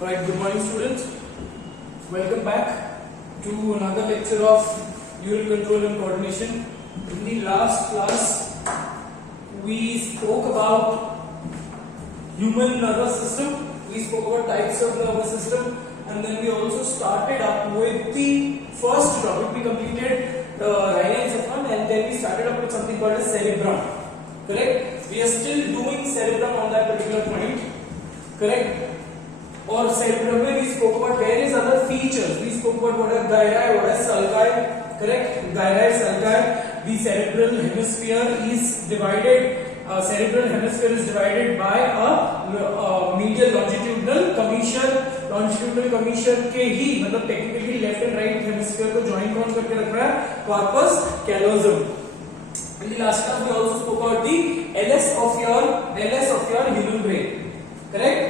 Right, good morning students. Welcome back to another lecture of neural control and coordination. In the last class, we spoke about human nervous system, we spoke about types of nervous system, and then we also started up with the first topic. We completed rhinencephalon and then we started up with something called as cerebrum. Correct? We are still doing cerebrum on that particular point. Correct? Or cerebrum में we spoke about various other features. We spoke about what are gyri, what are sulci. Correct? Gyri, sulci. The cerebral hemisphere is divided. Cerebral hemisphere is divided by a medial longitudinal commissure. Longitudinal commissure के ही मतलब technically left and right hemisphere को join कौन करके रख रहा है? Corpus callosum. In the last class we also spoke about the LS of your human brain. Correct?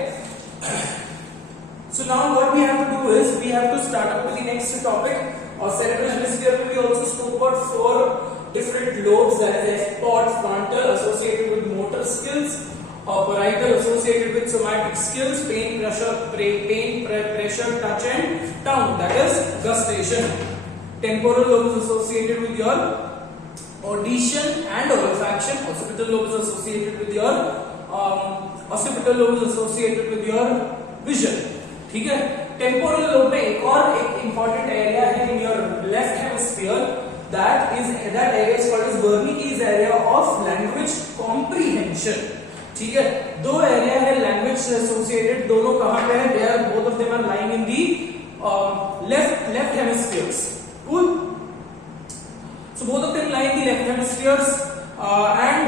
So now what we have to do is we have to start up with the next topic of cerebral hemisphere. We also spoke about 4 different lobes, that is F-pod, frontal associated with motor skills, parietal associated with somatic skills, pain, pressure, touch and tongue, that is gustation. Temporal lobe is associated with your audition and olfaction. Occipital lobe is associated with your vision. ठीक है. Temporal lobe में एक important area है in your left hemisphere, that area is called as Wernicke's area of language comprehension. ठीक है. 2 एरिया है लैंग्वेज से एसोसिएटेड, दोनों कहां पे है? They are both of them are lying in the left hemispheres. Cool. So both of them lie in the left hemispheres, and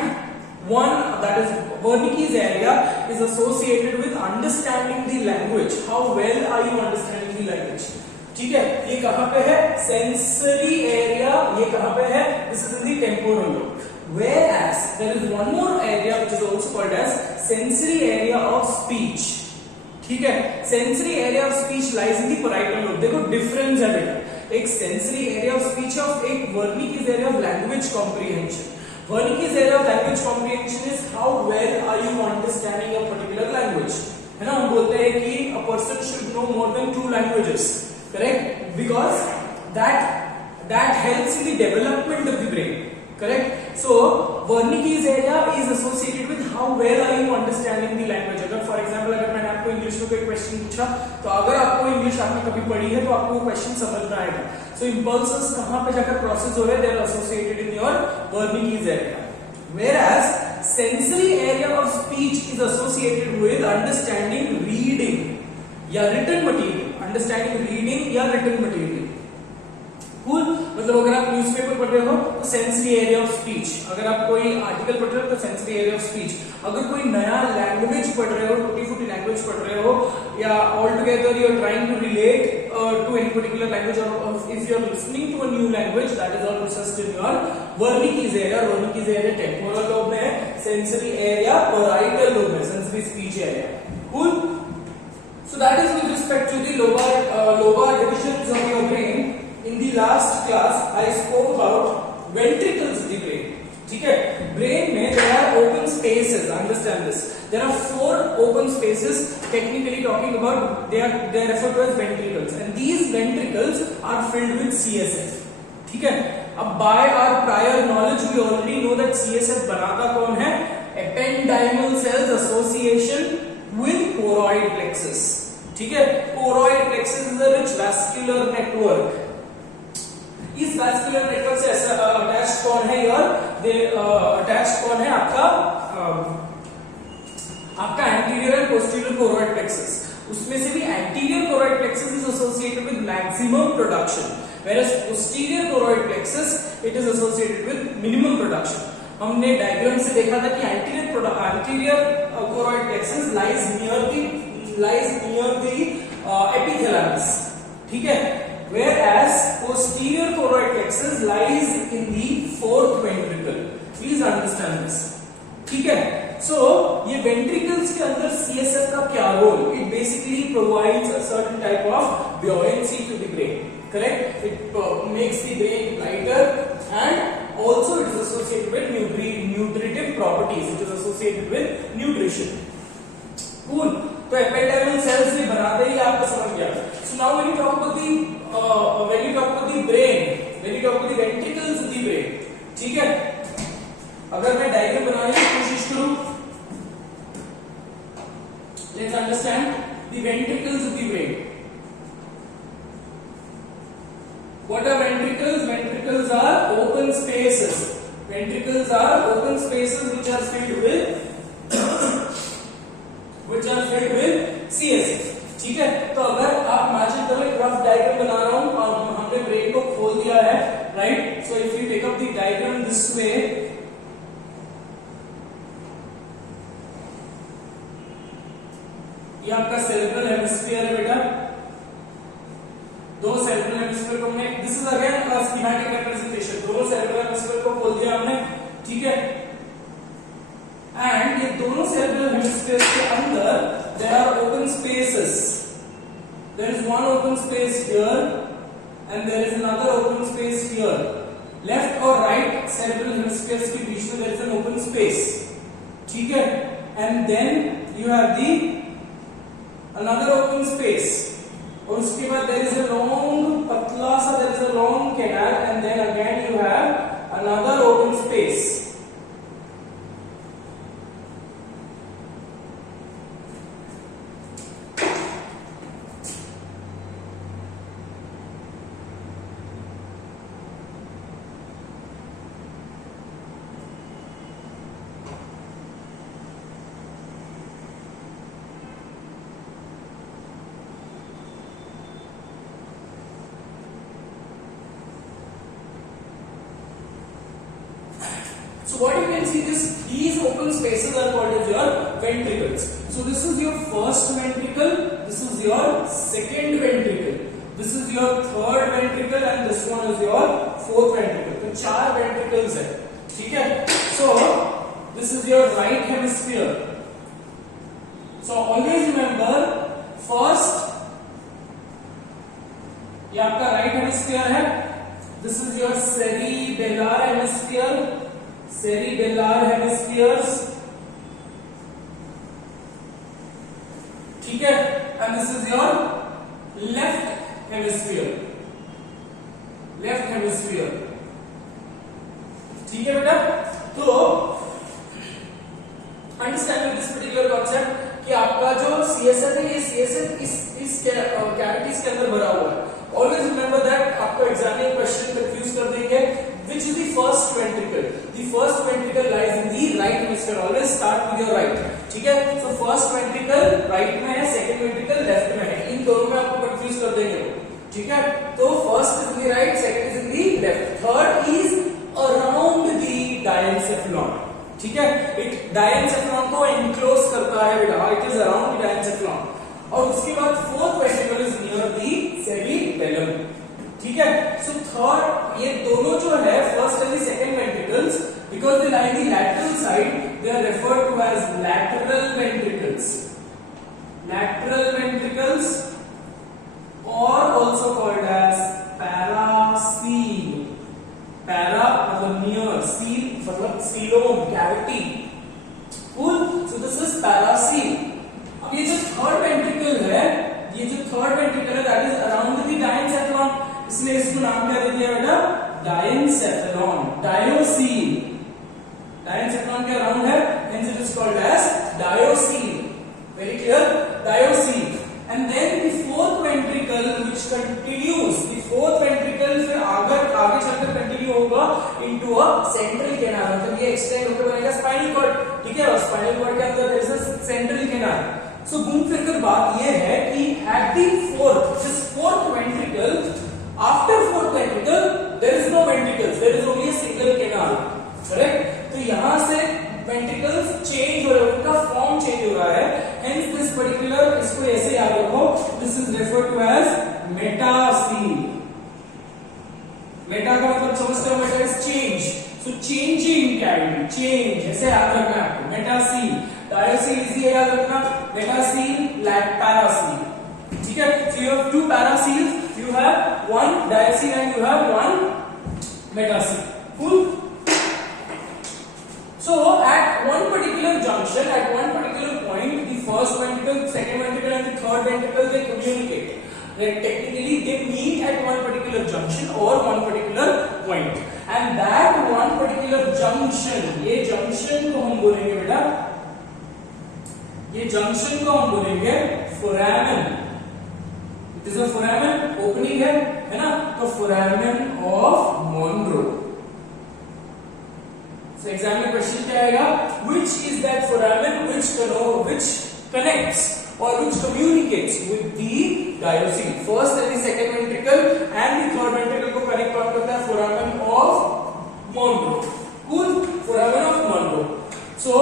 one, that is Wernicke's area, is associated with understanding the language. How well are you understanding the language? ठीक है. ये कहां पे है? Sensory area. ये कहां पे है? This is in the temporal lobe. Whereas there is one more area which is also called as sensory area of speech. ठीक है. Sensory area of speech lies in the parietal lobe. देखो डिफरेंस है बेटा. एक sensory area of speech of एक Wernicke's area of language comprehension. Wernicke's area of language comprehension is how well are you understanding a particular language. है ना, हम बोलते हैं कि a person should know more than 2 languages. Correct? Because that helps in the development of the brain. Correct? So Wernicke's area is associated with how well are you understanding the language. अगर for example अगर मैंने आपको इंग्लिश में कोई क्वेश्चन पूछा, तो अगर आपको इंग्लिश आपने कभी पढ़ी है तो आपको वो क्वेश्चन समझ में आएगा. So impulses कहां पे जाकर प्रोसेस हो रहे हैं? They are associated in your Wernicke's area. Whereas sensory area of speech is associated with understanding reading या written material. Understanding reading या written material. Cool. मतलब अगर आप न्यूज़पेपर पढ़ रहे हो तो सेंसरी एरिया ऑफ स्पीच, अगर आप कोई आर्टिकल पढ़ रहे हो तो सेंसरी एरिया ऑफ स्पीच, अगर कोई नया लैंग्वेज पढ़ रहे हो, टूटी फूटी लैंग्वेज पढ़ रहे हो, या all together you are trying to relate to any particular language, और if you are listening to a new language, that is all processed in your Wernicke's area. Wernicke's area temporal lobe में है, sensory area parietal lobe में, sensory speech area. Cool. So that is with respect to the lobar divisions of your brain. In the last class, I spoke about ventricles of the brain. ठीक है. Brain में there are open spaces. Understand this. There are 4 open spaces. Technically talking about, they are referred to as ventricles, and these ventricles are filled with CSF. ठीक है. अब by our prior knowledge, we already know that CSF बनाता कौन है? Ependymal cells association with choroid plexus. ठीक है. Choroid plexus is a rich vascular network. इस vascular network से अटैच कौन है यार? अटैच कौन है? आपका anterior and posterior choroid plexus. उसमें से भी anterior choroid plexus is associated with maximum production, whereas posterior choroid plexus it is associated with minimum production. हमने डायग्राम से देखा था कि anterior choroid plexus lies near the epithalamus. ठीक है. Whereas posterior choroid plexus lies in the 4th ventricle. Please understand this. ठीक है. So ये ventricles के अंदर CSF का क्या role? It basically provides a certain type of buoyancy to the brain. Correct? It makes the brain lighter, and also it is associated with nutritive properties. It is associated with nutrition. Cool. तो ependymal sales भी बनाते ही आपको समझ गया। So now when you talk about the brain, when you talk about the ventricles of the brain, ठीक है, अगर मैं डायग्राम बनाने की कोशिश करूं, let's understand the ventricles of the brain. What are ventricles? Ventricles are open spaces. Ventricles are open spaces which are filled with CSF. ठीक है, तो अगर आप इमेजिन करो एक रफ डायग्राम बना रहा हूं और हमने ब्रेन को खोल दिया है, right? So if you take up the diagram this way, ये आपका सेरेब्रल हेमिस्फीयर है बेटा, दो सेरेब्रल हेमिस्फीयर को हमने, this is again a schematic representation, दोनों सेरेब्रल हेमिस्फीयर को खोल दिया हमने, ठीक है, एंड ये दोनों सेरेब्रल हेमिस्फीयर के अंदर there are open spaces, there is one open space here and there is another open space here, left और राइट सेरेब्रल हेमिस्फीयर्स के बीच में there is an open space, ठीक है, and then you have the another open space, और उसके बाद there is a long पतला सा there is a long canal and then again you have another open space. So what you can see is these open spaces are called as your ventricles. So this is your first ventricle, this is your second ventricle, this is your third ventricle and this one is your fourth ventricle. तो चार ventricles है, ठीक है? So this is your right hemisphere. So always remember first ये आपका right hemisphere है, this is your cerebellar hemisphere, cerebellar hemispheres, ठीक है, and this is your left hemisphere, left hemisphere, ठीक है बेटा? तो अंडरस्टैंड दिस पर्टिकुलर कॉन्सेप्ट कि आपका जो CSF है ये CSF इस कैविटीज के अंदर भरा हुआ है। ऑलवेज रिमेंबर दैट, आपको एग्जाम में क्वेश्चन कंफ्यूज कर देंगे। Which is the first ventricle? The first ventricle lies in the right hemisphere. Always start with your right. ठीक है? So first ventricle right में है, second ventricle left में है। इन दोनों में आपको कंफ्यूज कर देंगे, ठीक है? तो first is in the right, second is in the left, third is around the diencephalon. ठीक है? It diencephalon को enclose करता है बेटा. It is around the diencephalon. और उसके बाद fourth ventricle is near the cerebellum. ठीक है? So third, ये दोनों जो है first and the second ventricles, because they lie in the lateral side, they are referred to as lateral ventricles. Lateral ventricles, or also called as paracele. Para मतलब near, cele मतलब coelom, cavity. Cool? So this is paracele. अब ये जो third ventricle है, that is around the diencephalon. इसलिए इसको नाम क्या दे दिया बेटा? डायनसेफेलॉन, डायोसील। डायनसेफेलॉन के अराउंड है, hence it is called as diocele. Very clear? Diocele. And then the fourth ventricle which continues, the fourth ventricle फिर आगे चलकर कंटिन्यू होगा into a central canal, मतलब ये एक्सटेंड होकर बनेगा स्पाइनल कॉर्ड, ठीक है? और स्पाइनल कॉर्ड के अंदर there is a central canal. So घूम फिर कर बात ये है कि at the fourth ventricle, after fourth ventricle there is no ventricles, there is only a single canal, correct? तो यहाँ से ventricles change हो रहे हैं, उनका form change हो रहा है, hence this particular, इसको ऐसे याद रखो, this is referred to as metacele. Meta का मतलब समझते हो? Meta is change, so changing cavity, change, ऐसे याद रखना है आपको। metacele, diocele इजी है याद रखना, metacele, paracele, ठीक है? So you have two paraceles, you have one diocele and you have one metacele. Cool? So at one particular junction, at one particular point, the first ventricle, second ventricle and the third ventricle, they communicate. Technically they meet at one particular junction or one particular point, and that one particular junction, ये junction को हम बोलेंगे बेटा, ये junction को हम बोलेंगे foramen. It is a foramen, opening है ना, तो foramen of Monro. So exam में question क्या आएगा? Which is that foramen which connects or which communicates with the diaphragm? First and the second ventricle and the third ventricle को connect कौन करता है? Foramen of Monro. Cool? Foramen of Monro. So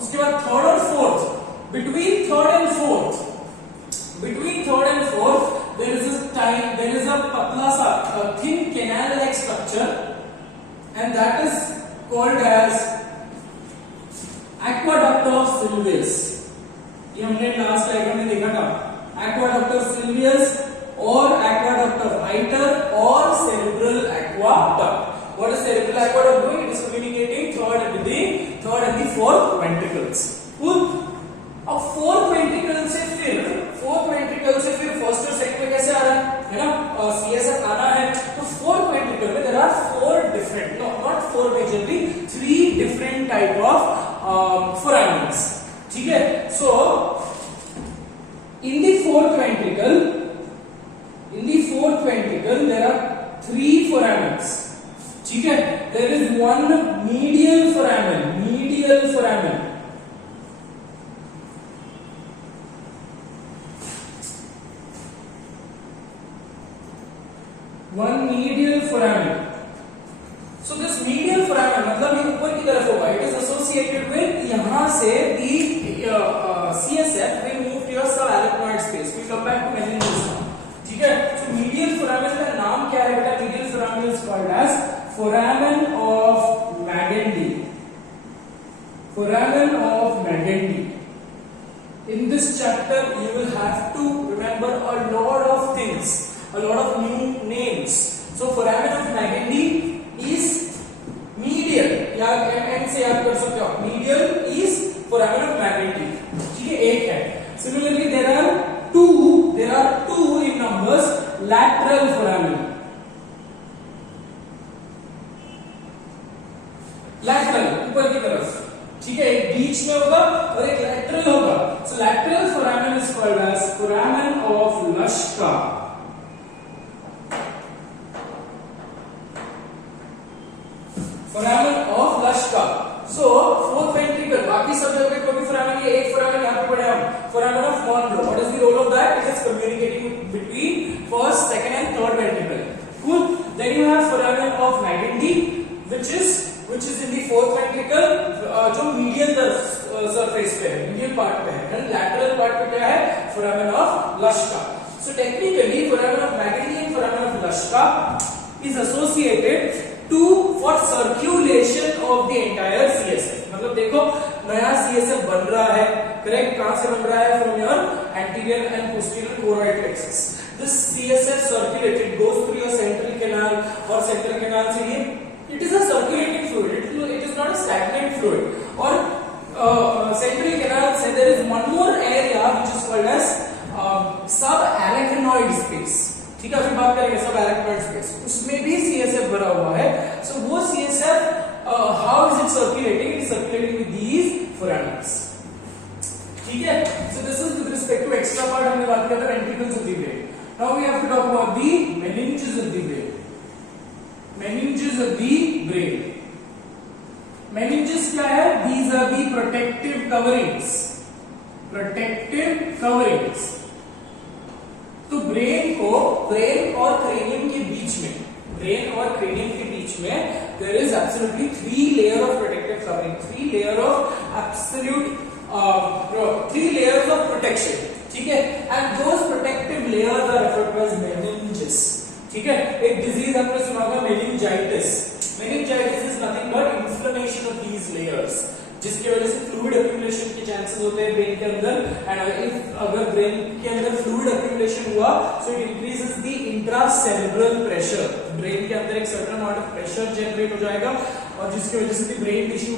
उसके बाद third और fourth. Between third and fourth, there is a patla sa, a thin canal-like structure, and that is called as aqueduct of Sylvius. ये हमने last diagram में देखा था. Aqueduct of Sylvius or aqueduct of Iter or cerebral aqueduct. What is cerebral aqueduct doing? It is communicating third and the fourth ventricles. Cool? अब fourth ventricle से फिर फर्स्ट और सेकंड में कैसे आ रहा है ना, सीएसएफ आना है, तो फोर्थ वेंट्रिकल में there are four different, not four majorly, 3 different type of foramens. ठीक है. So in the fourth ventricle there are 3 foramens. ठीक है. There is one medial foramen. One medial foramen. So this medial foramen मतलब ये ऊपर की तरफ होगा. It is associated with यहाँ से the CSF will move to your subarachnoid space. We come back to meninges now. ठीक है. So medial foramen का नाम क्या है बेटा? Medial foramen is called as foramen of Magendie. Foramen of Magendie. In this chapter, you will have to remember a lot of things. A lot of new names. So foramen of Magendie is medial. या M से याद कर सकते हो. Medial is foramen of Magendie. ठीक है, एक है. Similarly, there are two in numbers lateral foramen. Lateral ऊपर की तरफ. ठीक है, एक बीच में होगा और एक lateral होगा. So lateral foramen is called as foramen of Luschka. Foramen of Luschka. So fourth ventricle, बाकी सब जगह कोई भी फोरामेन, ये एक फोरामेन यहां पे पड़े हम, foramen of Monro. What is the role of that? It is communicating between first, second and third ventricle. Cool. Then you have foramen of Magendie which is in the fourth ventricle, जो medial surface पे है, medial part पे है. Lateral part पे क्या है? Foramen of Luschka. So technically foramen of Magendie and foramen of Luschka is associated for circulation of the entire CSF. मतलब देखो नया CSF बन रहा है, करेक्ट? कहां से बन रहा है? From your anterior and posterior choroid plexus. This CSF circulated goes through your central canal, और central canal से ये it is a circulating fluid. It is not a stagnant fluid. और central canal से there is one more area which is called as subarachnoid space. ठीक है, अभी बात करेंगे सब एरेक्टोइड स्पेस. उसमें भी सीएसएफ भरा हुआ है. सो वो CSF how is it circulating? It is circulating with these foramens. ठीक है. So this is with respect to extra part. हमने बात किया था ventricles of the brain. Now we have to talk about the meninges of the brain. Meninges of the brain. Meninges क्या है? These are the protective coverings. तो brain और cranium के बीच में there is absolutely 3 layer of protective covering, 3 layers of protection. ठीक है. and those protective layers are referred to as meninges. ठीक है. एक डिजीज आपने सुना होगा meningitis. Meningitis is nothing but inflammation of these layers, जिसकी वजह से फ्लूइड एक्यूमुलेशन के चांसेस होते हैं ब्रेन के अंदर. एंड अगर ब्रेन के अंदर फ्लूइड एक्यूमुलेशन हुआ, so it increases the intracerebral pressure. Brain के अंदर एक certain amount of pressure generate हो जाएगा, और जिसकी वजह से ब्रेन टिश्यू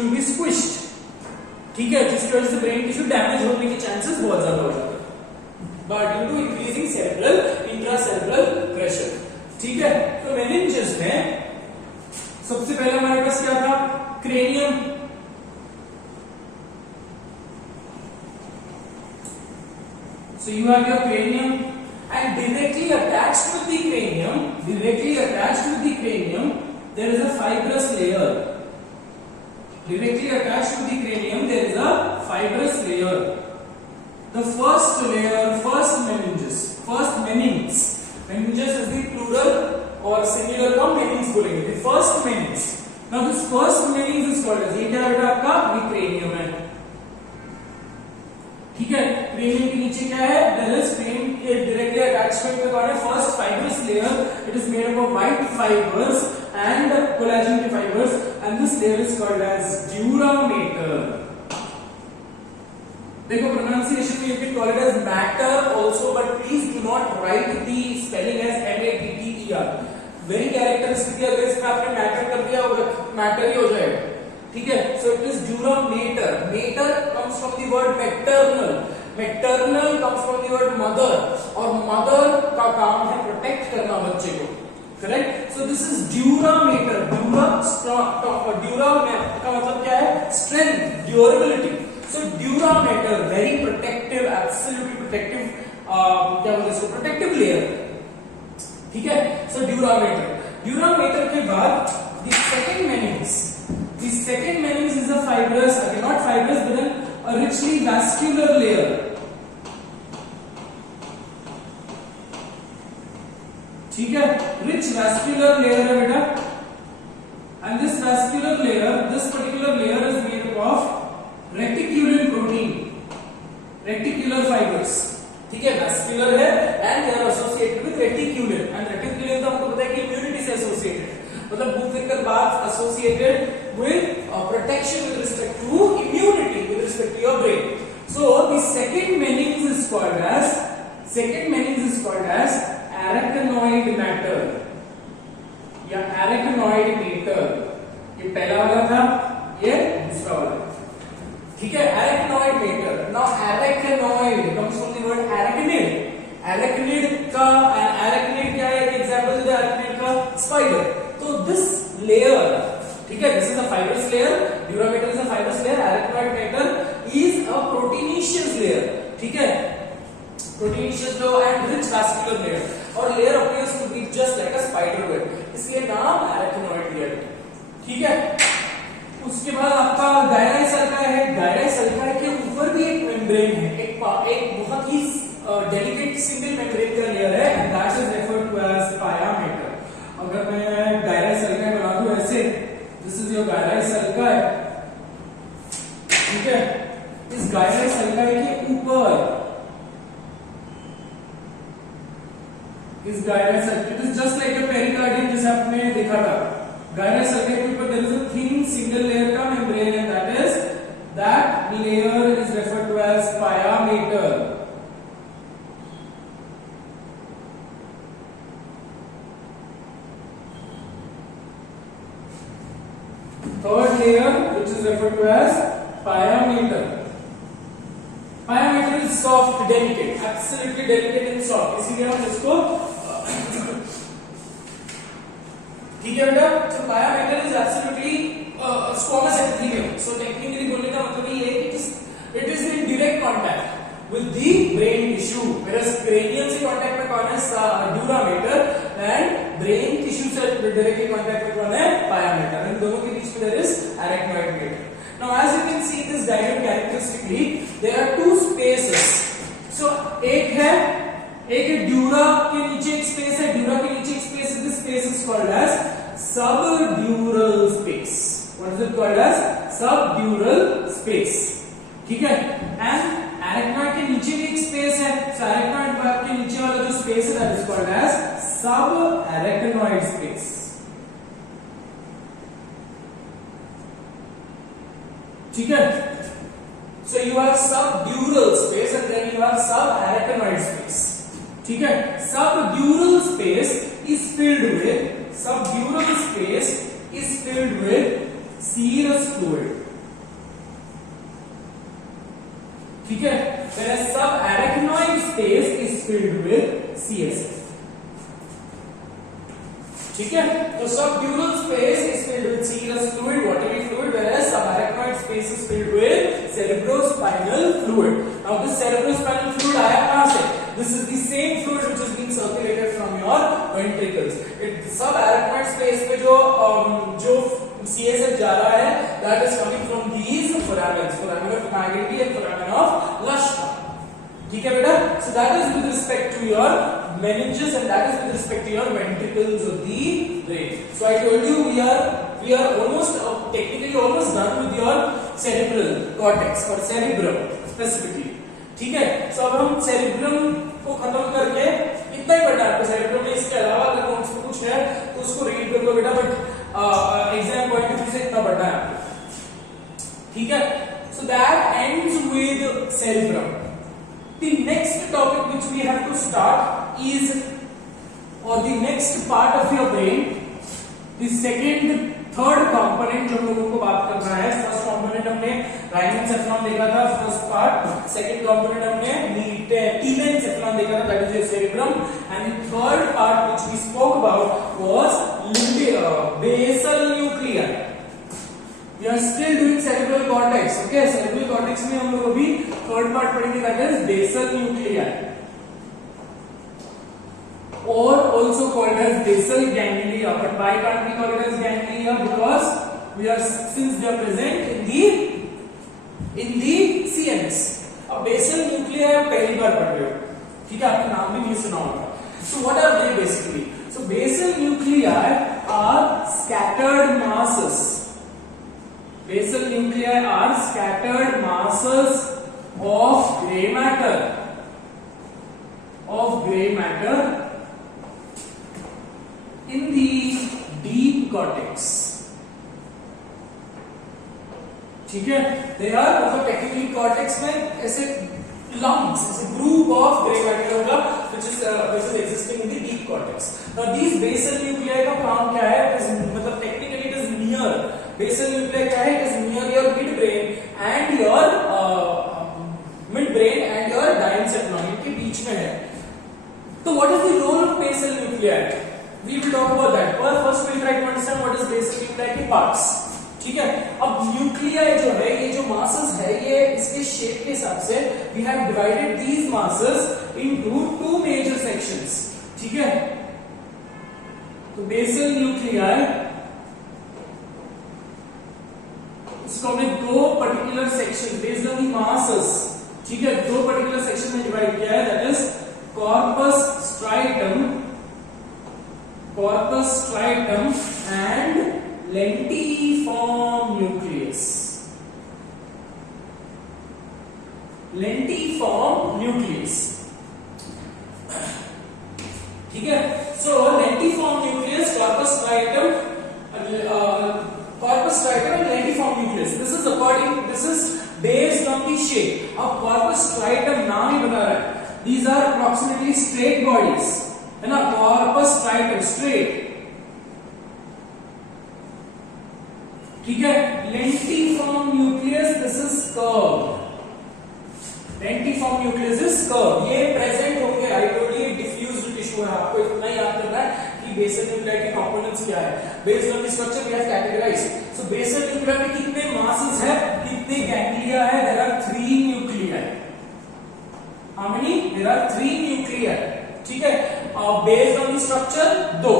विल बी स्क्विश्ड. ठीक है, जिसकी वजह से ब्रेन टिश्यू डैमेज होने के चांसेस बहुत ज्यादा हो जाते हैं but due to increasing cerebral intracerebral pressure. ठीक है, तो मेनिंजेस में सबसे पहले हमारे पास क्या था, cranium. So you have your cranium and directly attached with the cranium, there is a fibrous layer. Directly attached to the cranium, there is a fibrous layer. The first layer, first meninges. Meninges is the plural और singular का meninges बोलेंगे. The first meninges. Now this first meninges is called as, ये क्या बेटा आपका cranium है. ठीक है, cranium के नीचे क्या है, there is cranium के directly attachment में कौन है, first fibrous layer. It is made up of white fibers and collagen fibers, and this layer is called as dura mater. देखो pronunciation में you can call it as matter also, but please do not write the spelling as matter. Very characteristic है, अगर इसमें आपने matter कर दिया matter ही हो जाएगा. ठीक है, so it is dura mater. Mater comes from the word maternal. Maternal comes from the word mother, और mother का काम है protect करना बच्चे को. Correct? So this is dura mater. Dura का मतलब क्या है, strength, durability. So dura mater, very protective, absolutely protective, क्या बोलते हैं इसको, protective layer. ठीक है, so dura mater के बाद the second meninges is a fibrous, again not fibrous but then a richly vascular layer. ठीक है, rich vascular layer है बेटा, and this vascular layer, this particular layer is made up of reticulin protein, reticular fibers. ठीक है, vascular है and they are associated with reticulin, and reticulin तो हमको पता है कि immunity से associated, मतलब Buchwinkel bath associated with protection with respect to immunity, with respect to your brain. So the second meninges is called as arachnoid matter या arachnoid mater. ये पहला वाला था, ये दूसरा वाला. ठीक है, arachnoid mater. Now arachnoid comes from the word arachnid. Arachnid का arachnid क्या है, एक एग्जांपल दे arachnid का, spider. तो this layer, ठीक है, this is a fibrous layer, dura mater is a fibrous layer, arachnoid mater is a proteinaceous layer. ठीक है, proteinaceous and rich vascular layer, और layer appears to be just like a spider web, इसलिए नाम arachnoid layer. ठीक है, उसके बाद आपका गायराई सल्का है. गायराई सल्का के ऊपर भी एक मेम्ब्रेन है, एक बहुत ही डेलिकेट सिंगल मेम्ब्रेन का लेयर है, and that is referred to as pia mater. अगर मैं गायराई सल्का बना दूं ऐसे, this is your gyri sulci है. ठीक है, इस गायराई सल्का के ऊपर, इस gyri sulci, it is just like a pericardium जैसे आपने देखा था. गायराई सल्का के ऊपर there is a thin single layer का membrane, and that layer is referred to as pia mater. Third layer, which is referred to as pia mater. Pia mater is soft, delicate, absolutely delicate and soft. इसीलिए हम इसको ठीक है बेटा. So pia mater is absolutely squamous epithelium. So technically बोलने का मतलब ये है कि it is in direct contact with the brain tissue, whereas cranium से contact में कौन है, dura mater, and brain tissue से directly contact में कौन है, pia mater. इन दोनों के बीच में there is arachnoid mater. Now as you can see this diagram characteristically, there are two spaces. So एक dura के नीचे एक space है, dura के नीचे एक space है. This space is called as subdural space. What is it called as? Subdural space. ठीक है, and arachnoid के नीचे भी एक space है. So arachnoid भाग के नीचे वाला जो space है, that is called as subarachnoid space. ठीक है, so you have subdural space and then you have subarachnoid space. ठीक है, subdural space is filled with serous fluid. ठीक है, whereas subarachnoid space is filled with CSF. ठीक है, तो subdural space is filled with serous fluid, watery fluid, whereas subarachnoid space is filled with cerebrospinal fluid. Now this cerebrospinal fluid आया कहाँ से? This is the same fluid which is being circulated from your ventricles. Subarachnoid space में जो CSF जा रहा है, that is coming from these foramens, foramen of Magerty and foramen of Lushman. ठीक है बेटा? So that is with respect to your meninges and that is with respect to your ventricles of the brain. So I told you we are almost technically almost done with your cerebral cortex or cerebrum specifically. ठीक है? So अब हम cerebrum को खत्म करके इतना ही पढ़ना है आपको cerebrum में, इसके अलावा अगर नोट्स में कुछ है तो उसको रीड कर लो बेटा, but exam point of view से इतना पढ़ना है आपको. ठीक है? So that ends with cerebrum. The next topic which we have to start is, or the next part of your brain, the third component जो हम लोगों को बात करना है. फर्स्ट कंपोनेंट हमने राइनोसेफेलॉन देखा था, फर्स्ट पार्ट. सेकंड कंपोनेंट हमने टीलेनसेफेलॉन देखा था, that is your cerebrum, and the third part which we spoke about was basal nuclei. We are still doing cerebral cortex. Okay, cerebral cortex में हम लोग अभी थर्ड पार्ट पढ़ेंगे, that is basal nuclei, or also called as basal ganglia. But why can't we call it as ganglia? Because since they are present in the CNS. अब basal nuclei आप पहली बार पढ़ रहे हो, ठीक है, आपका नाम भी नहीं सुना होगा. So what are they basically? So basal nuclei are scattered masses. Basal nuclei are scattered masses of gray matter in the deep cortex. ठीक है, they are मतलब टेक्निकली कॉर्टेक्स में ऐसे lumps, ऐसे group of gray matter होगा which is existing in the deep cortex. Now these basal nuclei का काम क्या है? मतलब technically it is near. Basal nuclei क्या है? It is near your midbrain and your diencephalon, इनके बीच में है. So what is the role of basal nuclei? We will talk about that. First we will try to understand what is basal nuclei के parts. ठीक है, अब न्यूक्लियाई जो है, ये जो मासेस है, ये इसके शेप के हिसाब से we have divided these masses into two major sections. ठीक है, तो basal nuclei इसको हमने दो particular section based on the masses, ठीक है, दो पर्टिकुलर सेक्शन में डिवाइड किया है, that is corpus striatum and lentiform nucleus. ठीक है, so lentiform nucleus, corpus striatum and lentiform nucleus. This is based on the shape. अब corpus striatum नाम ही बता रहा है, these are approximately straight bodies, है ना, corpus striatum straight. ठीक है, lentiform nucleus, this is curved. Lentiform nucleus is curved. ये present होंगे, I told you diffused tissue है, आपको इतना याद करना है कि basal nuclei के components क्या है. Based on the structure we have categorized. So basal nuclei में कितने masses है, कितने ganglia है? There are 3 nuclei. How many? There are 3 nuclei. ठीक है, based on the structure दो,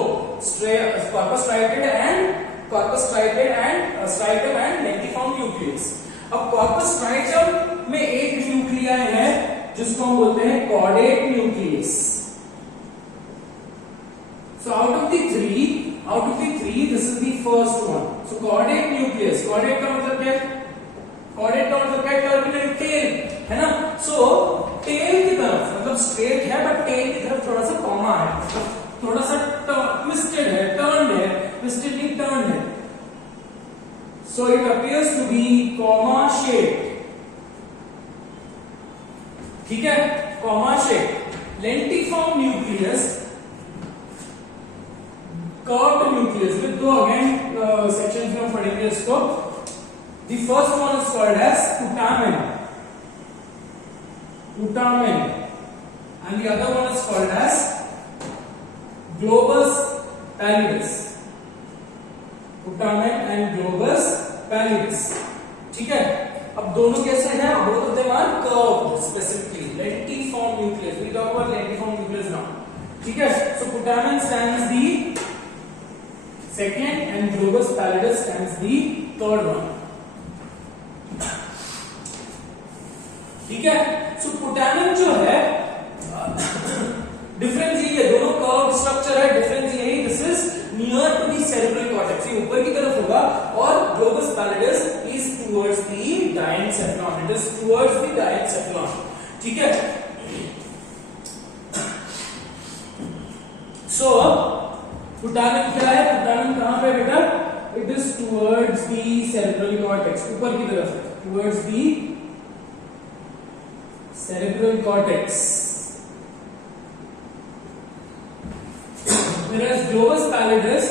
corpus striatum and lentiform nucleus. अब corpus striatum में एक न्यूक्लिया है जिसको हम बोलते हैं caudate nucleus. So out of the three, this is the first one. So caudate nucleus. Caudate का मतलब क्या है? Caudate का मतलब क्या है? Terminal tail, है ना? So tail की तरफ मतलब straight है, but tail की तरफ थोड़ा सा कॉमा है, थोड़ा सा twisted है, turned है, twisted नहीं turned है. So it appears to be comma shaped. ठीक है, comma shaped. Lentiform nucleus, curved nucleus with दो again sections में हम पढ़ेंगे इसको. The first one is called as putamen. putamen, and the other one is called as globus pallidus. Putamen and globus pallidus. ठीक है, अब दोनों कैसे हैं? both of them are curved specifically, lentiform nucleus. We talk about lentiform nucleus now. ठीक है, so putamen stands the second and globus pallidus stands the third one. ठीक है, सो पुटामेन जो है डिफरेंस ये है, दोनों कर्व स्ट्रक्चर है, डिफरेंस यही, this is near to the cerebral cortex, ये ऊपर की तरफ होगा, और globus pallidus is towards the diencephalon, it is towards the diencephalon. ठीक है, सो पुटामेन क्या है? पुटामेन कहां पे बेटा? It is towards the cerebral cortex, ऊपर की तरफ, towards the cerebral cortex, whereas globus pallidus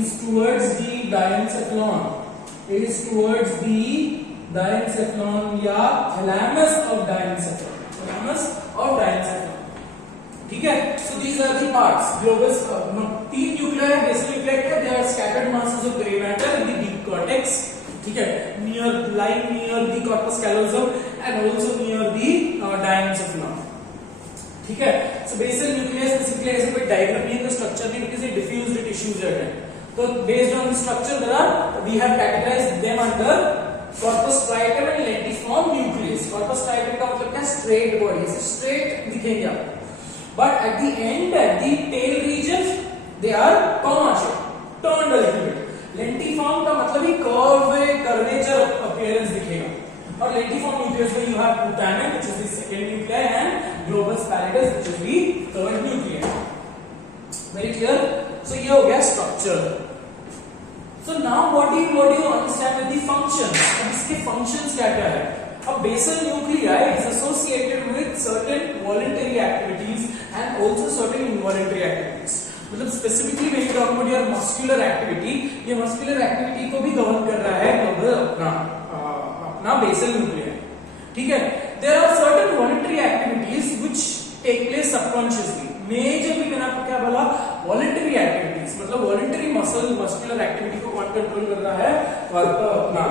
is towards the diencephalon, it is towards the diencephalon या thalamus of diencephalon, thalamus of diencephalon. ठीक है, so these are the parts. Globus तीन nuclei है, basal nuclei क्या? They are scattered masses of gray matter in the deep cortex. ठीक है, lying near the corpus callosum and also near the diencephalon. ठीक है, so basal nucleus basically ऐसे कोई diagram नहीं है, structure नहीं, because it diffused tissues है. तो based on the structure we have categorized them under corpus striatum and lentiform nucleus. Corpus striatum का मतलब क्या? Straight body, ऐसे straight दिखेंगे आपको, but at the end, at the tail region, they are comma shaped, turned a little bit. Lentiform का मतलब ही curvature appearance दिखेगा, और लेंटिफॉर्म न्यूक्लियस में you have putamen which is the second nuclear and globus pallidus which is the third nuclear. Very clear? So ये हो गया structure. So now what do you understand with the functions? अब इसके functions क्या क्या है? अब basal nuclei is associated with certain voluntary activities and also certain involuntary activities. मतलब specifically when you talk about your muscular activity, ये muscular activity को भी गवर्न कर रहा है अपना बेसल न्यूक्लियर. ठीक है, there are certain voluntary activities which take place subconsciously. Majorly मैंने आपको क्या बोला? वॉलंटरी एक्टिविटीज, मतलब वॉलंटरी मस्कुलर एक्टिविटी को कौन कंट्रोल कर रहा है? अपना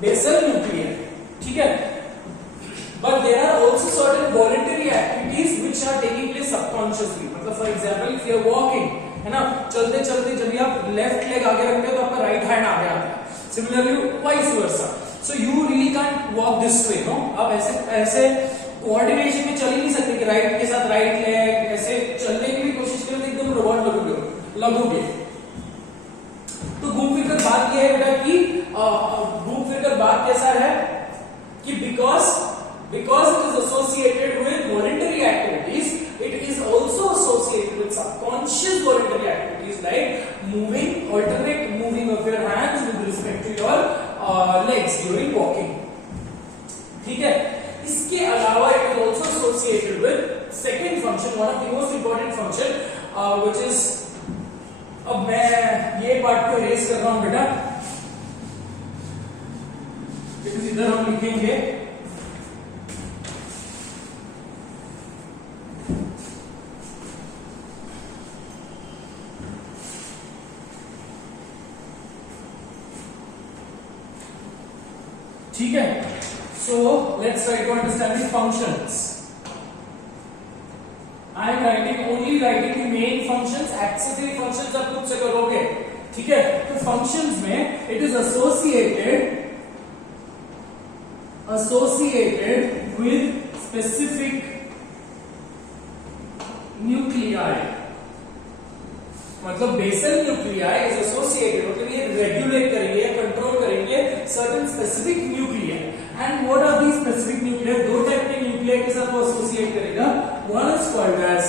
बेसल न्यूक्लियर. ठीक है, but there are also certain voluntary activities which are taking place subconsciously. मतलब for example if you are walking, है ना, चलते चलते जब आप लेफ्ट लेग आगे रखते हो तो आपका राइट हैंड आगे आता है. Similarly vice versa. So you really can't walk this way, no? आप ऐसे कोऑर्डिनेशन में चल ही नहीं सकते कि राइट के साथ राइट लेग, ऐसे चलने की भी कोशिश करो तो एकदम रोबोट लगोगे. तो घूम फिर कर बात यह है बेटा कि घूम फिर कर बात कैसा है कि because it is associated with voluntary activities, it is also associated with subconscious voluntary activities like alternate moving of your hands with respect to your legs during walking. ठीक है, इसके अलावा it is also associated with second function, one of the most important function, which is, अब मैं ये पार्ट को erase कर रहा हूं बेटा, because इधर हम लिखेंगे ठीक है. So let's try to understand the functions. I am only writing the main functions. Accessory functions आप खुद से करोगे. ठीक है, तो functions में it is associated with specific nuclei. मतलब बेसल न्यूक्लियाई इज एसोसिएटेड, मतलब ये रेगुलेट करेंगे या कंट्रोल करेंगे certain specific nuclear. And what are the specific nuclear? दो टाइप के न्यूक्लियर के साथ वो एसोसिएट करेगा. One is called as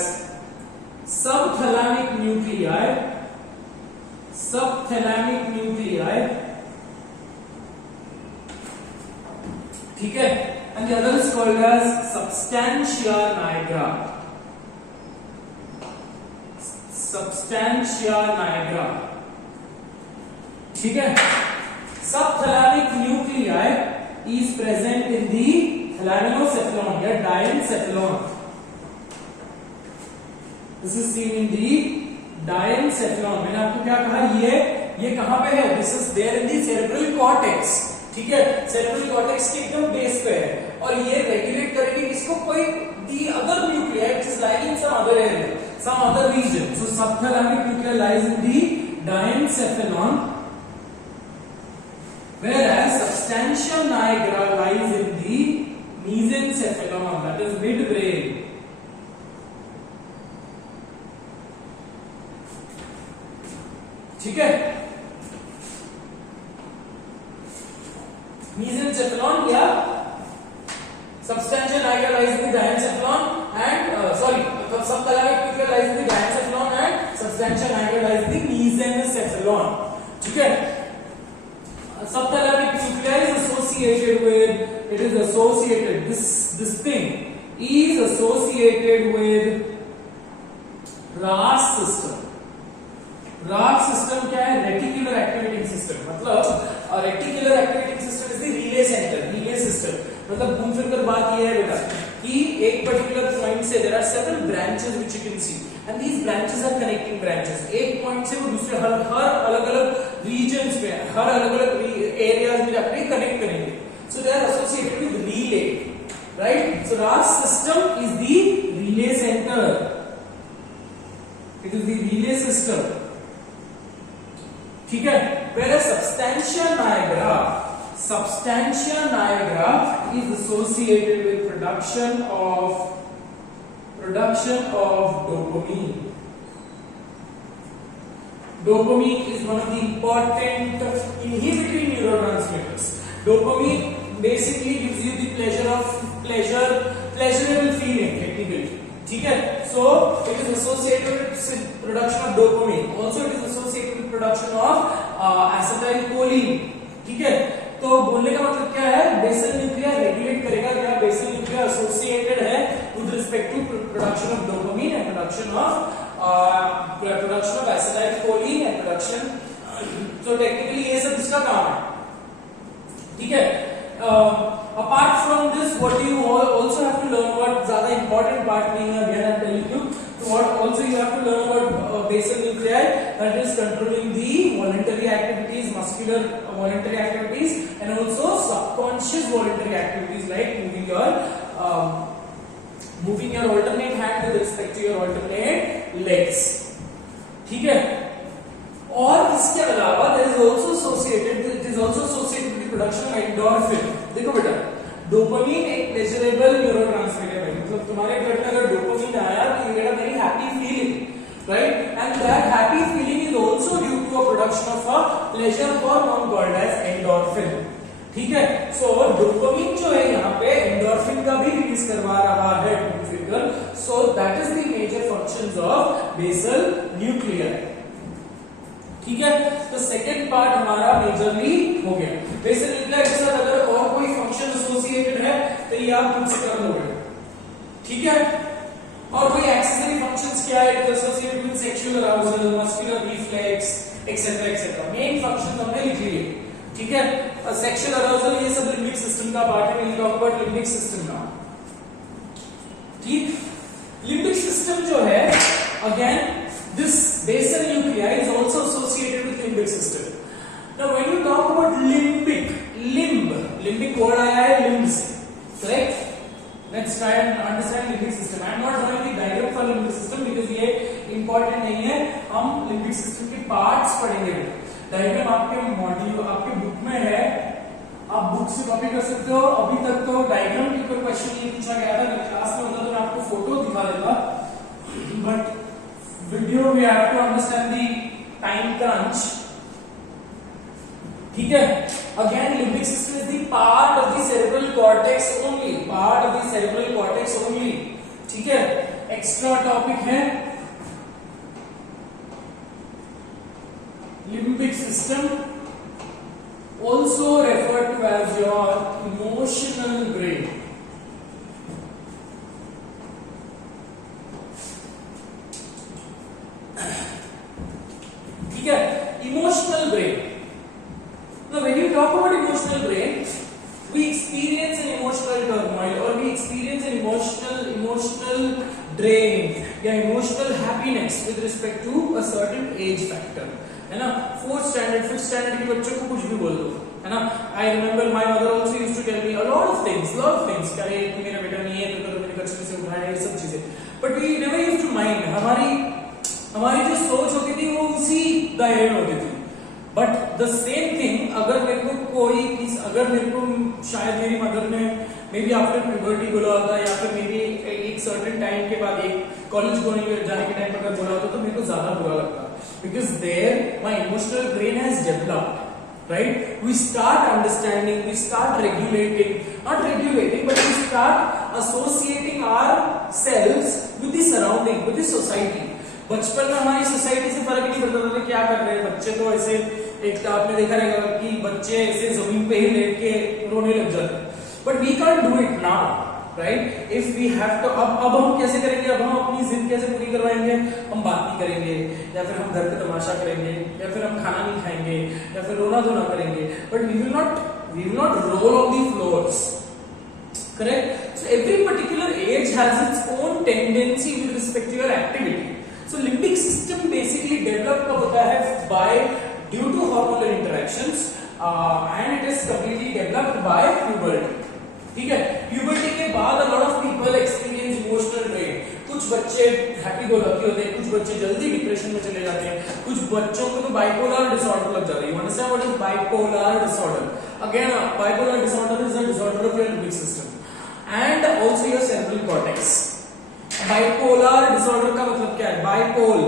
subthalamic nuclei, ठीक है, and the other is called as substantia nigra. ठीक है, subthalamic nuclei is present in the laminoscephalon या diencephalon. This is seen in the diencephalon. मैंने आपको क्या कहा, ये कहां पे है? This is there in the cerebral cortex. ठीक है, cerebral cortex के एकदम बेस पे है और ये रेगुलेट करेगी किसको? कोई the other nuclei which is lying in some other area, some other region. So subthalamic nuclei lies in the diencephalon, whereas substantia nigra lies in the mesencephalon, that is midbrain. ठीक है, mesencephalon या substantia nigra lies in the diencephalon and subthalamic nuclei lies in the diencephalon and substantia nigra lies in the mesencephalon. ठीक है, subthalamic nuclei is associated with, it is associated, this thing is associated with RAS system. RAS system क्या है? Reticular activating system. मतलब reticular activating system is the relay centre, relay system. मतलब घूम फिर कर बात ये है बेटा कि एक पर्टिकुलर पॉइंट से there are several branches which you can see and these branches are connecting branches. एक पॉइंट से वो दूसरे हर अलग-अलग रीजन्स में, हर अलग-अलग एरियाज में जाकर कनेक्ट करेंगे. So they are associated with relay, right? So RAS system is the relay centre. It is the relay system. ठीक है, whereas substantia nigra is associated with production of dopamine. Dopamine is one of the important inhibitory neurotransmitters. Dopamine basically gives you the pleasurable feeling technically. ठीक है, so it is associated with production of dopamine. Also it is associated with production of acetylcholine. ठीक है, तो बोलने का मतलब क्या है? बेसल न्यूक्लिया रेगुलेट करेगा क्या? बेसल न्यूक्लिया एसोसिएटेड है with respect to production of dopamine and production of acetylcholine and production. So technically ये सब इसका काम है. ठीक है, apart from this, what you also have to learn about, ज़्यादा important part नहीं है, again I'm telling you. So what also you have to learn about basal nuclei, that is controlling the voluntary activities, muscular voluntary activities, and also subconscious voluntary activities like moving your alternate hand with respect to your alternate legs. ठीक है, और इसके अलावा it is also associated with the production of endorphin. देखो बेटा, डोपामिन एक pleasurable neurotransmitter है. मतलब तुम्हारे ब्लड में अगर डोपामिन आया तो you get a very happy feeling, right? And that happy feeling is also due to a production of a pleasure hormone called as endorphin. ठीक है, सो डोपामिन जो है यहाँ पे एंडोर्फिन का भी रिलीज करवा रहा है figure. So that is the major functions of basal nuclear. ठीक है, तो सेकंड पार्ट हमारा मेजरली हो गया. बेसल न्यूक्लियर के साथ अगर और कोई फंक्शन एसोसिएटेड है तो ये आप खुद से कर लोगे. ठीक है, और कोई एक्सेसरी फंक्शंस क्या है? It is associated with sexual arousal, muscular reflex etcetera etcetera. Main function हमने लिख लिए. ठीक है, सेक्सुअल अराउजल ये सब लिम्बिक सिस्टम का पार्ट है. Will talk about limbic system now. ठीक, लिम्बिक सिस्टम जो है, again this basal nuclei is also associated with limbic system. Now when you talk about limbic word आया है limb से, correct? Let's try and understand limbic system. I am not drawing the diagram for limbic system because ये important नहीं है. हम limbic system के parts पढ़ेंगे. डायग्राम आपके मॉड्यूल, आपके बुक में है, आप बुक से कॉपी कर सकते हो. अभी तक तो डायग्राम के ऊपर क्वेश्चन ये पूछा गया था. मेरे क्लास में होता तो मैं आपको फोटो दिखा देता, but video we have to understand the time crunch. ठीक है, again limbic system is the part of the cerebral cortex only, part of the cerebral cortex only. ठीक है, एक्स्ट्रा टॉपिक है limbic system, also referred to as your emotional brain. Emotional brain. Now when you talk about emotional brain, we experience an emotional turmoil or we experience an emotional drain या emotional happiness with respect to a certain age factor, है ना. 4th standard 5th standard के बच्चों को कुछ भी बोल दो, है ना. I remember my mother also used to tell me a lot of things अरे मेरा बेटा नहीं है तो मैंने कच्चे से उठाया, ये सब चीजें, but we never used to mind. हमारी जो सोच होती थी वो उसी दायरे में होती थी. बट द सेम थिंग अगर मेरे को शायद मेरी मदर ने मे बी आफ्टर प्यूबर्टी बोला होता या फिर मे बी एक सर्टेन टाइम के बाद एक कॉलेज जाने के टाइम अगर बोला होता तो मेरे को ज्यादा बुरा लगता, because there my emotional brain has developed. Right? We start understanding, we start not regulating, but we start associating ourselves with the surrounding, with the society. बचपन में हमारी सोसाइटी से फर्क नहीं पड़ता था क्या कर रहे हैं बच्चे, तो ऐसे एक आपने देखा रहेगा कि बच्चे ऐसे जमीन पे ही लेट के रोने लग जाते हैं. But we can do it now, right? If we have to. अब हम कैसे करेंगे? अब हम अपनी जिद कैसे पूरी करवाएंगे? हम बात नहीं करेंगे, या फिर हम घर पे तमाशा करेंगे, या फिर हम खाना नहीं खाएंगे, या फिर रोना धोना करेंगे. But we will not roll on the floors. Correct? So every particular age has its own tendency with respect to your activity. So limbic system basically developed होता है due to hormonal interactions and it is completely developed by puberty. ठीक है? Puberty के बाद a lot of people experience emotional drain. कुछ बच्चे happy go lucky होते हैं, कुछ बच्चे जल्दी डिप्रेशन में चले जाते हैं, कुछ बच्चों को तो बाइपोलर डिसऑर्डर लग जाता है. You understand what is bipolar disorder? Again, bipolar disorder is a disorder of your limbic system and also your cerebral cortex. Bipolar disorder का मतलब क्या है? बाइपोल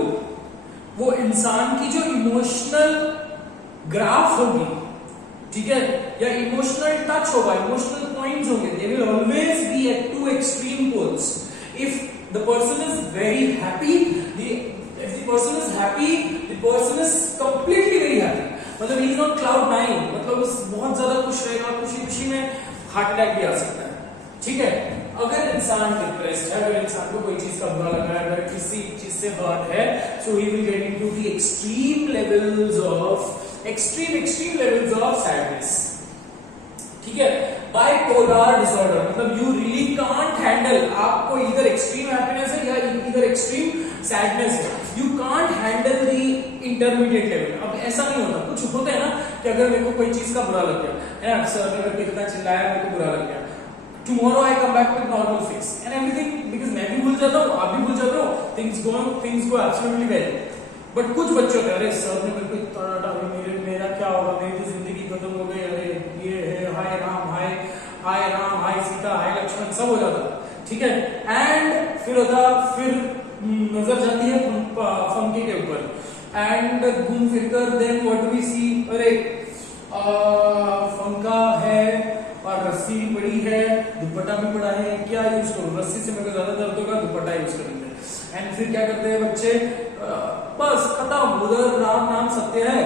वो इंसान की जो इमोशनल ग्राफ होगी, ठीक है, या इमोशनल टच होगा, इमोशनल पॉइंट्स होंगे, they will always be at two extreme poles. If the person is very happy, if the person is happy, the person is completely very happy. मतलब he is on cloud 9, मतलब बहुत ज्यादा खुश रहेगा, खुशी में heart attack भी आ सकता है. ठीक है? अगर इंसान डिप्रेस्ड है, अगर इंसान को कोई चीज का बुरा लग रहा है, अगर किसी चीज से हर्ट है, so he will get into the extreme levels of sadness. ठीक है? बाइपोलर डिसऑर्डर मतलब यू रियली कांट हैंडल, आपको इधर एक्सट्रीम हैप्पीनेस है या इधर एक्सट्रीम सैडनेस है, you can't handle the intermediate level. अब ऐसा नहीं होता, कुछ होता है ना कि अगर मेरे को कोई चीज का बुरा लग गया, यार सर ने मेरे को इतना चिल्लाया, मेरे को बुरा लग गया, tomorrow I come back with normal face and everything, because मैं भी भूल जाता हूँ, आप भी भूल जाते हो, things go absolutely well. But कुछ बच्चों का अरे सर ने मेरे को इतना डांटा, मेरा क्या होगा, मेरी तो जिंदगी खत्म हो गई, अरे ये है, हाय राम हाय सीता हाय लक्ष्मण, सब हो जाता. ठीक है? एंड फिर नजर जाती है फंकी के ऊपर एंड घूम फिरकर देन व्हाट डू वी सी, अरे फंका है और रस्सी भी पड़ी है, दुपट्टा भी पड़ा है, क्या यूज करूं? रस्सी से मेरे को ज्यादा दर्द होगा, दुपट्टा यूज करेंगे. एंड फिर क्या करते हैं बच्चे? बस खत्म, उधर राम नाम सत्य है.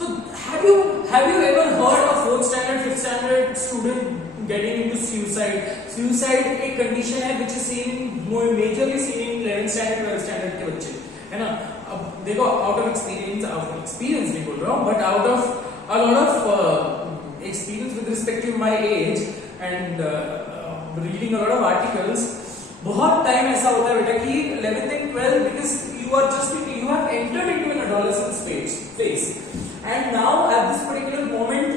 तो have you ever heard of 4th standard 5th standard student getting into suicide? Suicide एक कंडीशन है which is majorly seen in 11th standard 12th standard के बच्चे, है ना. अब देखो, आउट ऑफ एक्सपीरियंस नहीं बोल रहा हूं, but out of a lot of experience with respect to my age and reading a lot of articles, बहुत टाइम ऐसा होता है बेटा कि 11th and 12th, because you have entered into an adolescence phase and now at this particular moment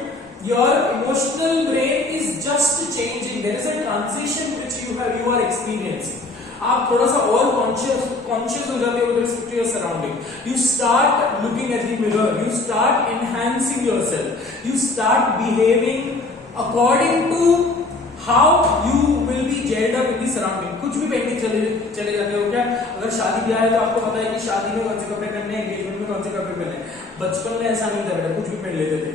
your emotional brain is just changing. There is a transition which you are experiencing. आप थोड़ा सा और कॉन्शियस हो जाते हो with respect to your surrounding. You start looking at the mirror. You start enhancing yourself. You start behaving according to how you will be gelled up in the surrounding. कुछ भी पहनने चले जाते हो क्या? अगर शादी ब्याह है तो आपको पता है कि शादी में कौन से कपड़े पहनने हैं, एंगेजमेंट में कौन से कपड़े पहनने हैं. बचपन में ऐसा नहीं था बेटा, कुछ भी पहन लेते थे.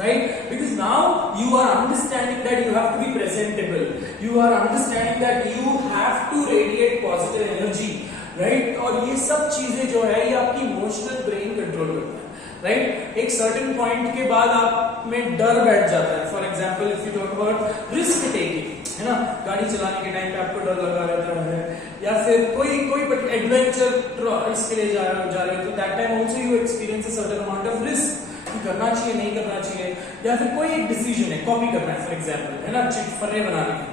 Right? Because now you are understanding that you have to be presentable. You are understanding that you have to radiate positive energy. Right? और ये सब चीजें जो है ये आपकी इमोशनल ब्रेन कंट्रोल करता है. Right? एक सर्टेन पॉइंट के बाद आप में डर बैठ जाता है. For example if you talk about risk taking, है ना, गाड़ी चलाने के टाइम पे आपको डर लगा रहता है, या फिर कोई एडवेंचर इसके लिए जा रहे हो, तो that time also you experience a certain amount of risk. कि करना चाहिए नहीं करना चाहिए, या फिर कोई एक डिसीजन है, कॉपी करना है फॉर एग्जाम्पल, है ना, फर्रे बना रहे हैं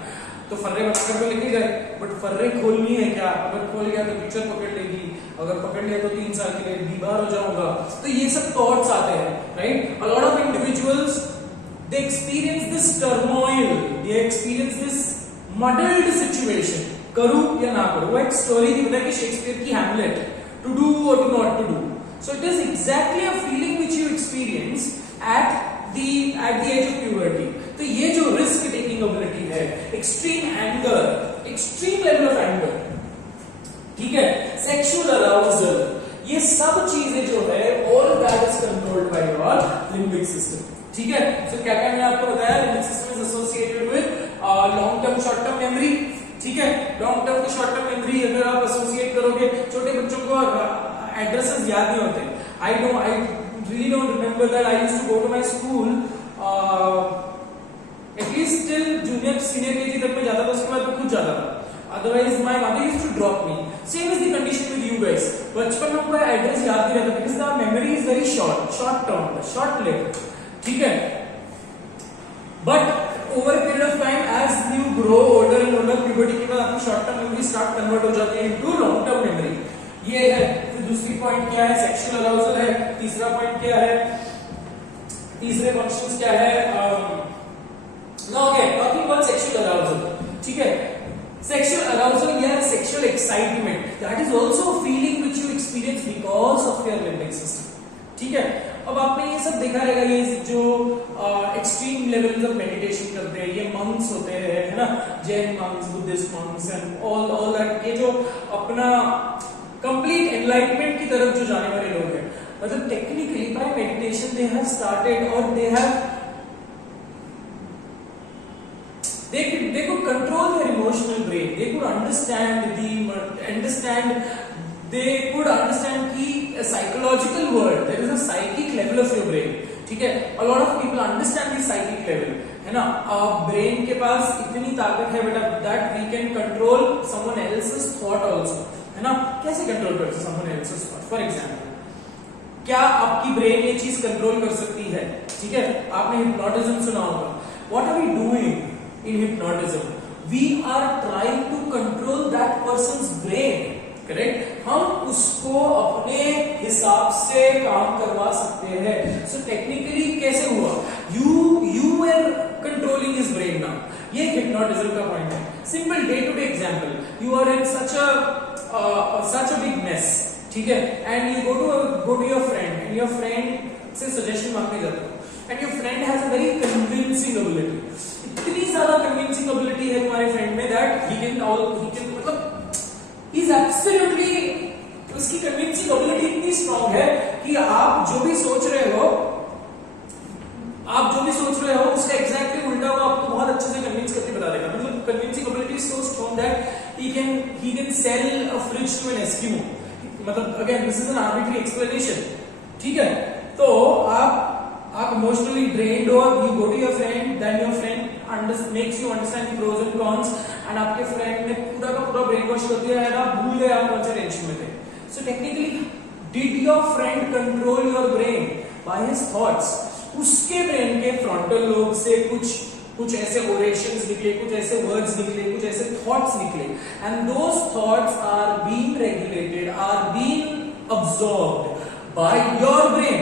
तो फर्रे बनाकर तो लेके गए, बट फर्रे खोलनी है क्या, अगर खोल गया तो टीचर पकड़ लेगी, अगर पकड़ लिया तो 3 साल के लिए बीमार हो जाऊंगा। तो ये सब थॉट्स आते हैं, right. A lot of individuals they experience this turmoil, they experience this muddled situation, करूं या ना करूं। वो एक स्टोरी थी, पता है कि शेक्सपियर की हैमलेट, टू डू और to not to do. So it is exactly a feeling which you experience at the age of puberty. तो ये जो risk taking ability है, extreme anger, extreme level of anger, ठीक है, sexual arousal, ये सब चीजें जो है all that is controlled by your limbic system, ठीक है। So क्या क्या मैंने आपको बताया, limbic system is associated with long term short term memory, ठीक है। लॉन्ग टर्म की शॉर्ट टर्म मेमोरी अगर आप एसोसिएट करोगे, छोटे बच्चों को एड्रेसेस याद नहीं होते। I really don't remember that I used to go to my school at least till junior senior KG तक मैं जाता था, उसके बाद मैं खुद जाता था, otherwise my mother used to drop me. Same is the condition with you guys. बचपन में आपको एड्रेस याद नहीं रहता because the memory is very short term, short lived, ठीक है। But over a period of time as you grow older and older, puberty के बाद आपकी short term memory start convert हो जाती है into long term memory, ये है। फिर दूसरी पॉइंट क्या है, सेक्सुअल अराउजल है। तीसरा पॉइंट क्या है, तीसरे फंक्शंस क्या है, okay, talking about sexual arousal, ठीक है। सेक्सुअल अराउजल या sexual excitement, that is also a feeling which you experience because of your limbic system, ठीक है। अब आपने ये सब देखा रहेगा, ये जो एक्सट्रीम लेवल्स ऑफ मेडिटेशन करते हैं, ये मंक्स होते हैं, है ना, Jain monks, Buddhist monks and all that, ये जो अपना कंप्लीट एनलाइटमेंट की तरफ जो जाने वाले लोग हैं, मतलब technically by meditation they have started और they could control their emotional brain, they could understand the psychological world, there is a psychic level of your brain, ठीक है। a lot of people understand the psychic level, है ना। ब्रेन के पास इतनी ताकत है बेटा that we can control someone else's thought also, है ना। कैसे कंट्रोल करते someone else's thought? For example, क्या आपकी ब्रेन ये चीज कंट्रोल कर सकती है, ठीक है। आपने हिप्नोटिज्म सुना होगा, what are we doing in hypnotism, we are trying to control that person's brain, correct. हम उसको अपने हिसाब से काम करवा सकते हैं। सो टेक्निकली कैसे हुआ, you were controlling his brain now, ये हिप्नोटिज्म का पॉइंट है। Simple day to day example, you are in such a big mess, ठीक है, and you go to your friend and your friend से सजेशन मांगने जाते हो, and your friend has a very convincing ability, इतनी ज्यादा convincing ability है तुम्हारे फ्रेंड में that he can मतलब he is absolutely, उसकी convincing ability इतनी strong है कि आप जो भी सोच रहे हो उसका एग्जैक्टली उल्टा वो आपको बहुत अच्छे से कन्विंस करके बता देगा। मतलब convincing ability is so strong that he can sell a fridge to an Eskimo, मतलब again this is an arbitrary explanation, ठीक है। तो आप इमोशनली ड्रेन्ड हो, you go to your friend, then your friend makes you understand the pros and cons, and आपके friend ने पूरा का पूरा ब्रेन वॉश कर दिया है, आप भूल गए आप कौन सा टेंशन में थे। So technically did your friend control your brain by his thoughts, उसके ब्रेन के फ्रंटल लोब से कुछ ऐसे ओरेशंस निकले, कुछ ऐसे वर्ड्स निकले, कुछ ऐसे थॉट्स निकले, and those thoughts are being regulated, are being absorbed by your brain,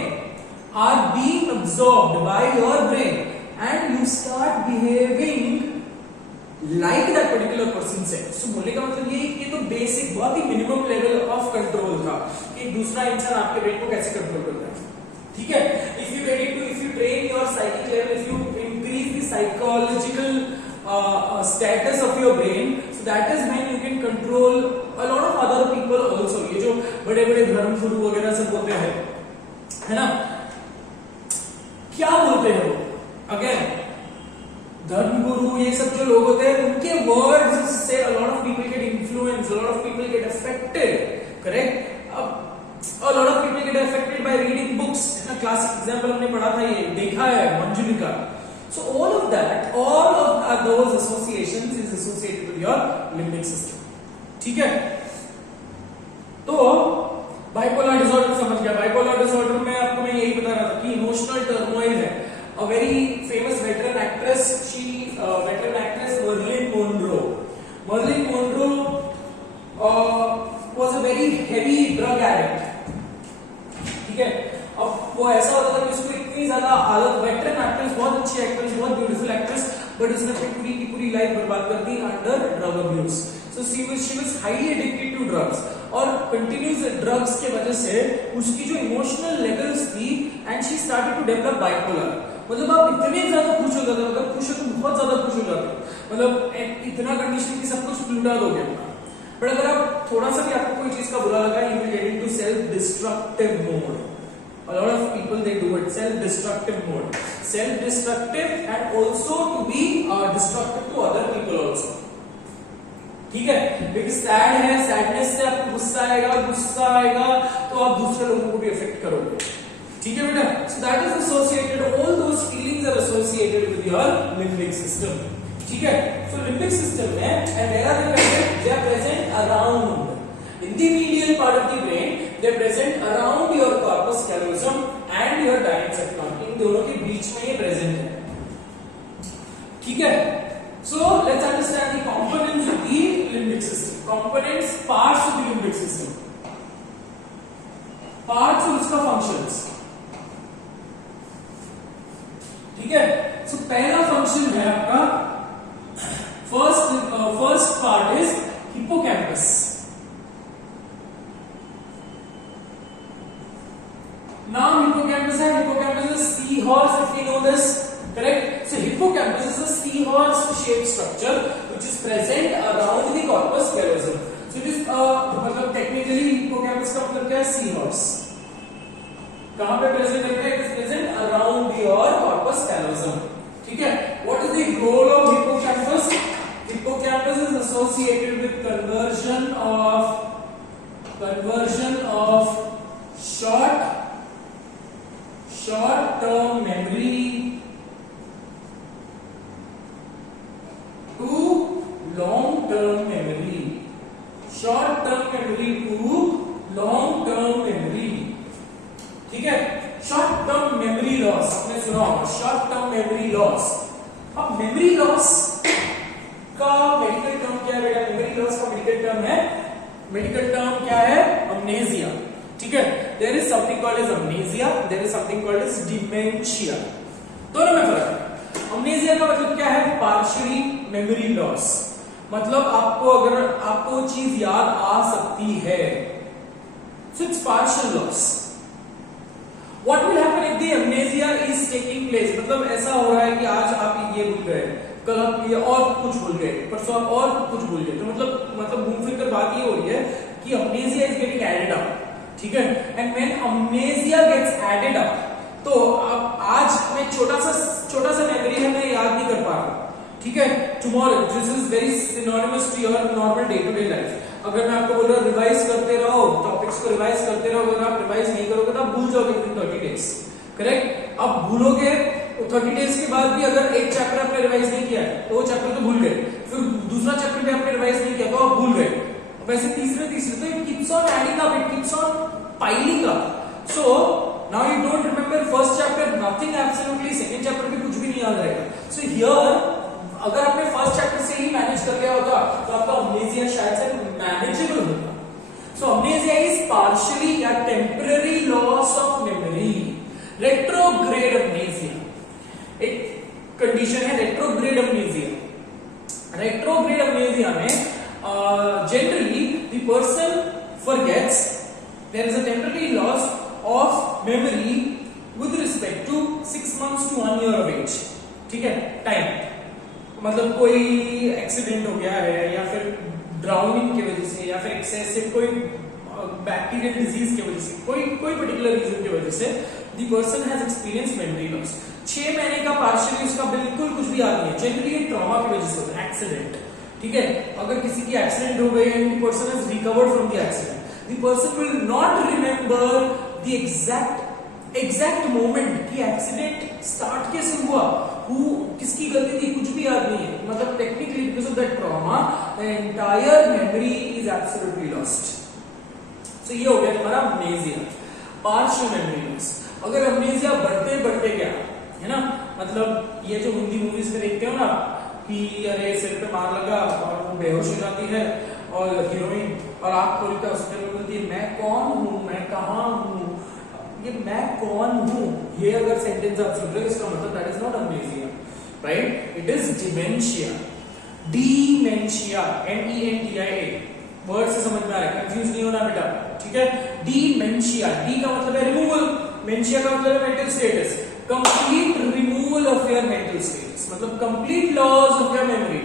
and you start behaving like that particular person से। सो बोलने का मतलब ये तो बेसिक बहुत ही मिनिमम लेवल ऑफ कंट्रोल था कि दूसरा इंसान आपके ब्रेन को कैसे कंट्रोल करता है, ठीक है। if you train your psychic level, if you increase the psychological status of your brain, so that is when you can control a lot of other people also. ये जो बड़े बड़े धर्म गुरु वगैरह सब बोलते हैं, है ना, क्या बोलते हैं वो, अगेन धर्म गुरु ये सब जो लोग होते हैं उनके वर्ड्स से a lot of people get influenced, a lot of people get affected, correct. A lot of people get affected by reading books, है ना, क्लासिक एग्जांपल हमने पढ़ा था, ये देखा है Manjulika. So all of those associations is associated with your limbic system, ठीक है। तो बाइपोलर डिसऑर्डर समझ गया। बाइपोलर डिसऑर्डर में आपको मैं यही बता रहा था की इमोशनल टर्मोइल है. A very famous veteran actress, veteran actress Marilyn Monroe. Marilyn Monroe was a very heavy drug addict. ठीक है. अब वो ऐसा होता था कि उसको इतनी ज्यादा आदत, वेटरन एक्ट्रेस, बहुत अच्छी एक्ट्रेस, बहुत ब्यूटीफुल एक्ट्रेस, बट उसने अपनी पूरी की पूरी लाइफ बर्बाद कर दी under drug abuse. So she was highly addicted to drugs और कंटिन्यूस ड्रग्स के वजह से उसकी जो इमोशनल लेवल्स थी and she started to develop bipolar. मतलब आप इतने ज्यादा खुश हो जाते हो, अगर खुश हो तो बहुत ज्यादा खुश हो जाते हो, मतलब इतना कंडीशन की सब कुछ लुटा दोगे अपना. बट अगर आप थोड़ा सा भी आपको कोई चीज का बुरा लगा, you will get into self destructive mode. A lot of people they do it, self-destructive mode, self-destructive and also to be destructive to other people also. ठीक है, because sad है, sadness से आपको गुस्सा आएगा तो आप दूसरे लोगों को भी अफेक्ट करोगे. ठीक है बेटा, so that is associated, all those feelings are associated with your limbic system. ठीक है, so limbic system है and they are present around in the medial part of the brain. They are present around your corpus callosum and your diencephalon. इन दोनों के बीच में ये present है. ठीक है, so let's understand the components of the limbic system. Components, parts of the limbic system. Parts और उसका functions. ठीक है, so पहला function है आपका, first part is hippocampus. Now hippocampus है, hippocampus is a seahorse, if you know this, correct? So hippocampus is a seahorse shaped structure which is present around the corpus callosum. So it is मतलब technically hippocampus का मतलब क्या है? Seahorse. कहाँ पे present है? It is present around your corpus callosum. ठीक है? What is the role of hippocampus? Hippocampus is associated with conversion of short-term memory to long-term memory. Short-term memory to long-term memory. ठीक है, short-term memory loss आपने सुना होगा, short-term memory loss. अब memory loss का medical term क्या है बेटा? memory loss का मेडिकल टर्म क्या है? amnesia. ठीक है, there is something called as amnesia, there is something called as dementia. दोनों में फर्क है. amnesia का मतलब क्या है? partially memory loss. मतलब आपको चीज याद आ सकती है, so it's partial loss. What will happen if the amnesia is taking place? मतलब ऐसा हो रहा है कि आज आप ये भूल गए, कल आप ये और कुछ भूल गए, परसों आप और कुछ भूल गए, तो मतलब घूम फिर कर बात ये हो रही है कि amnesia is getting added up. ठीक है, and when amnesia gets added up, तो अब आज मैं छोटा सा मेमोरी है, मैं याद नहीं कर पा रहा. ठीक है, tomorrow this is very synonymous to your normal day to day life. अगर मैं आपको बोल रहा हूँ रिवाइज करते रहो, टॉपिक्स को रिवाइज करते रहो, अगर आप रिवाइज नहीं करोगे तो आप भूल जाओगे विद 30 डेज. करेक्ट, आप भूलोगे 30 डेज के बाद भी अगर एक चैप्टर आपने रिवाइज नहीं किया है तो वो चैप्टर तो भूल गए, फिर दूसरा चैप्टर भी आपने रिवाइज नहीं किया तो आप भूल गए, वैसे तीसरे तो it keeps on adding up, it keeps on piling up. So now you don't remember first chapter, nothing absolutely, second chapter भी कुछ भी नहीं याद रहेगा. So here अगर आपने फर्स्ट चैप्टर से ही मैनेज कर लिया होता तो आपका amnesia शायद से मैनेजेबल होता. So amnesia is partially या temporary loss of memory. Retrograde amnesia एक कंडीशन है, retrograde amnesia. Retrograde amnesia में generally the person forgets, there is a temporary loss of memory with respect to 6 months to 1 year of age. ठीक है, टाइम मतलब कोई एक्सीडेंट हो गया है या फिर ड्राउनिंग की वजह से या फिर एक्सेसिव कोई बैक्टीरियल डिजीज की वजह से, कोई पर्टिकुलर रीजन की वजह से the person has experience memory loss. 6 महीने का पार्शियली उसका बिल्कुल कुछ भी याद नहीं है, जनरली ट्रॉमा की वजह से होता है, एक्सीडेंट. ठीक है, अगर किसी की एक्सीडेंट हो गई and the person has recovered from the accident, the person will not remember the exact moment कि एक्सीडेंट स्टार्ट कैसे हुआ, किसकी गलती थी, कुछ भी याद नहीं है. मतलब technically because of that trauma the entire memory is absolutely lost. So ये हो गया तुम्हारा amnesia, partial memory loss. अगर अमनेसिया बढ़ते बढ़ते गया, है ना, मतलब ये जो हिंदी मूवीज में देखते हो ना कि अरे सिर पे मार लगा और वो बेहोश हो जाती है और हीरोइन और आँख खोल कर उसके लिए बोलती है मैं कौन हूँ, मैं कहाँ हूँ, ये मैं कौन हूँ, ये अगर सेंटेंस आप सुन रहे हो इसका मतलब that is not amnesia, right, it is dementia. Dementia, NENTIA, word से समझ में आ रहा है, कंफ्यूज नहीं होना बेटा, ठीक है। डिमेंशिया, डी का मतलब है रिमूवल, मेंशिया का मतलब है mental status, complete removal of your mental status, मतलब complete loss of your memory,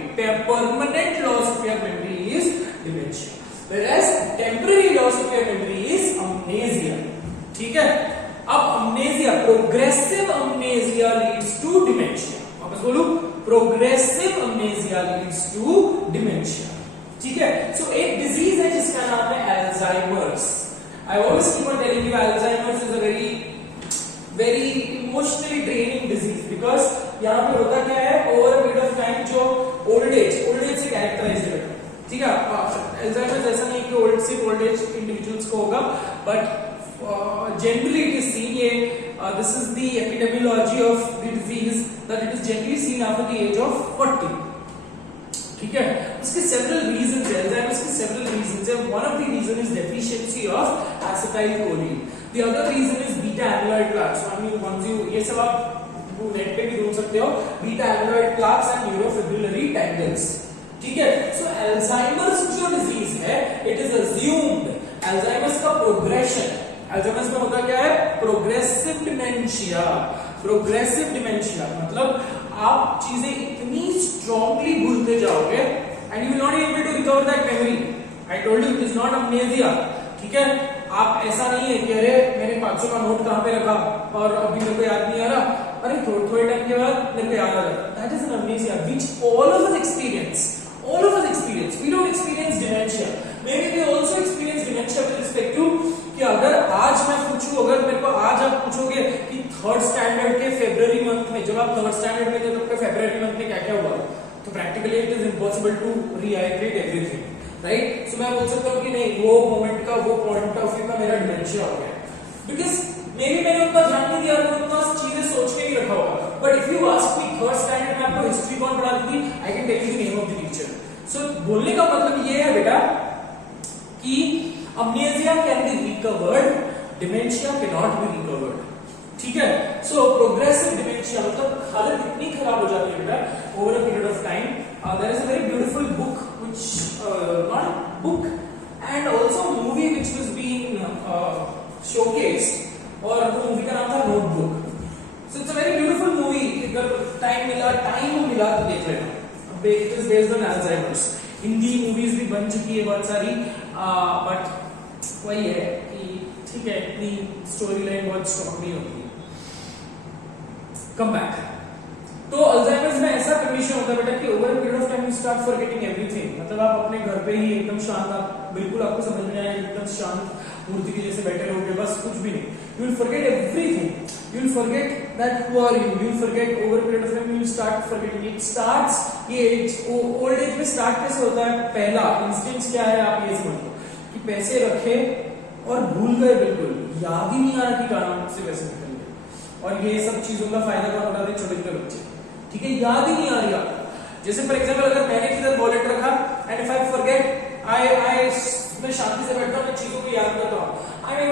permanent loss of your memory is dementia, whereas temporary loss of your memory is amnesia, ठीक है। अब amnesia, progressive amnesia leads to dementia, वापस बोलूं, progressive amnesia leads to dementia, ठीक है। सो एक डिजीज है जिसका नाम है Alzheimer's. I always keep on telling you Alzheimer's is a very emotionally draining disease because यहाँ पे होता क्या है, over a period of time जो old age से characterize है, ठीक है। Alzheimer's ऐसा नहीं कि सिर्फ old age individuals को होगा, but generally it is seen, this is the epidemiology of the disease, that it is generally seen after the age of 40, ठीक है। इसके several reasons है, Alzheimer's के several reasons है। One of the reason is deficiency of acetylcholine. The other reason is beta amyloid plaques. Once you ये सब आप नेट पे भी ढूंढ सकते हो, beta amyloid plaques and neurofibrillary tangles, ठीक है। So Alzheimer's जो disease है, it is assumed Alzheimer's का progression, Alzheimer's में होता क्या है, progressive dementia, progressive dementia मतलब आप चीजें इतनी स्ट्रांगली भूलते जाओगे and you will not able to recover that memory. I told you it is not amnesia, ठीक है। आप ऐसा नहीं है कि अरे मैंने 500 का नोट कहां पे रखा और अभी मेरे को याद नहीं आ रहा, अरे थोड़े टाइम के बाद मेरे को याद आ जाता, that is an amnesia which all of us experience, we don't experience dementia, maybe we also experience dementia with respect to कि अगर आज मैं पूछूं, अगर मेरे को आज आप पूछोगे कि थर्ड स्टैंडर्ड के फरवरी मंथ में, जब आप थर्ड स्टैंडर्ड में थे तो फरवरी मंथ में क्या क्या हुआ, तो practically it is impossible to rehydrate everything, right. So मैं बोल सकता हूँ कि नहीं, वो मोमेंट का, वो पॉइंट ऑफ व्यू का मेरा डिमेंशिया हो गया, बिकॉज मे बी मैंने उतना ध्यान नहीं दिया, उतना चीजें सोच के ही रखा होगा। But if you ask me third standard में आपको हिस्ट्री कौन पढ़ाती थी, I can tell you the name of the teacher. So बोलने का मतलब ये है बेटा कि amnesia can be recovered, dementia cannot be recovered, ठीक है। so progressive dementia मतलब हालत इतनी खराब हो जाती है बेटा over a period of time. There is a very beautiful book which not book and also movie which was being showcased, और वो मूवी का नाम था notebook. So it's a very beautiful movie. अगर टाइम मिला तो देख लेना. It is based on Alzheimer's. Hindi मूवीज भी बन चुकी है बहुत सारी, बट वही है कि ठीक है, इतनी स्टोरी लाइन बहुत स्ट्रॉन्ग नहीं होती। कम बैक, तो अल्जाइमर्स में ऐसा कंडीशन होता है बेटा कि over period of time you start forgetting everything, मतलब आप अपने घर पे ही एकदम शांत, आप बिल्कुल आपको समझ में आएगा, एकदम शांत मूर्ति के जैसे बैठे रहोगे, बस कुछ भी नहीं, you will forget everything, you will forget that who are you will forget over period of time, you will start forgetting. It starts, ये ओल्ड एज में स्टार्ट कैसे होता है, पहला इंस्टेंस क्या है आप ये समझ लो कि पैसे रखे और भूल गए, बिल्कुल याद ही नहीं आ रहा कि कहां से पैसे निकल गए, और ये सब चीजों का फायदा कौन उठाते हैं, छोटे छोटे बच्चे, ठीक है, याद ही नहीं आ रही आपको। जैसे फॉर एग्जांपल अगर मैंने किधर वॉलेट रखा एंड इफ आई फॉरगेट, आई मैं शांति से बैठता हूं, मैं चीजों को याद करता हूं, I am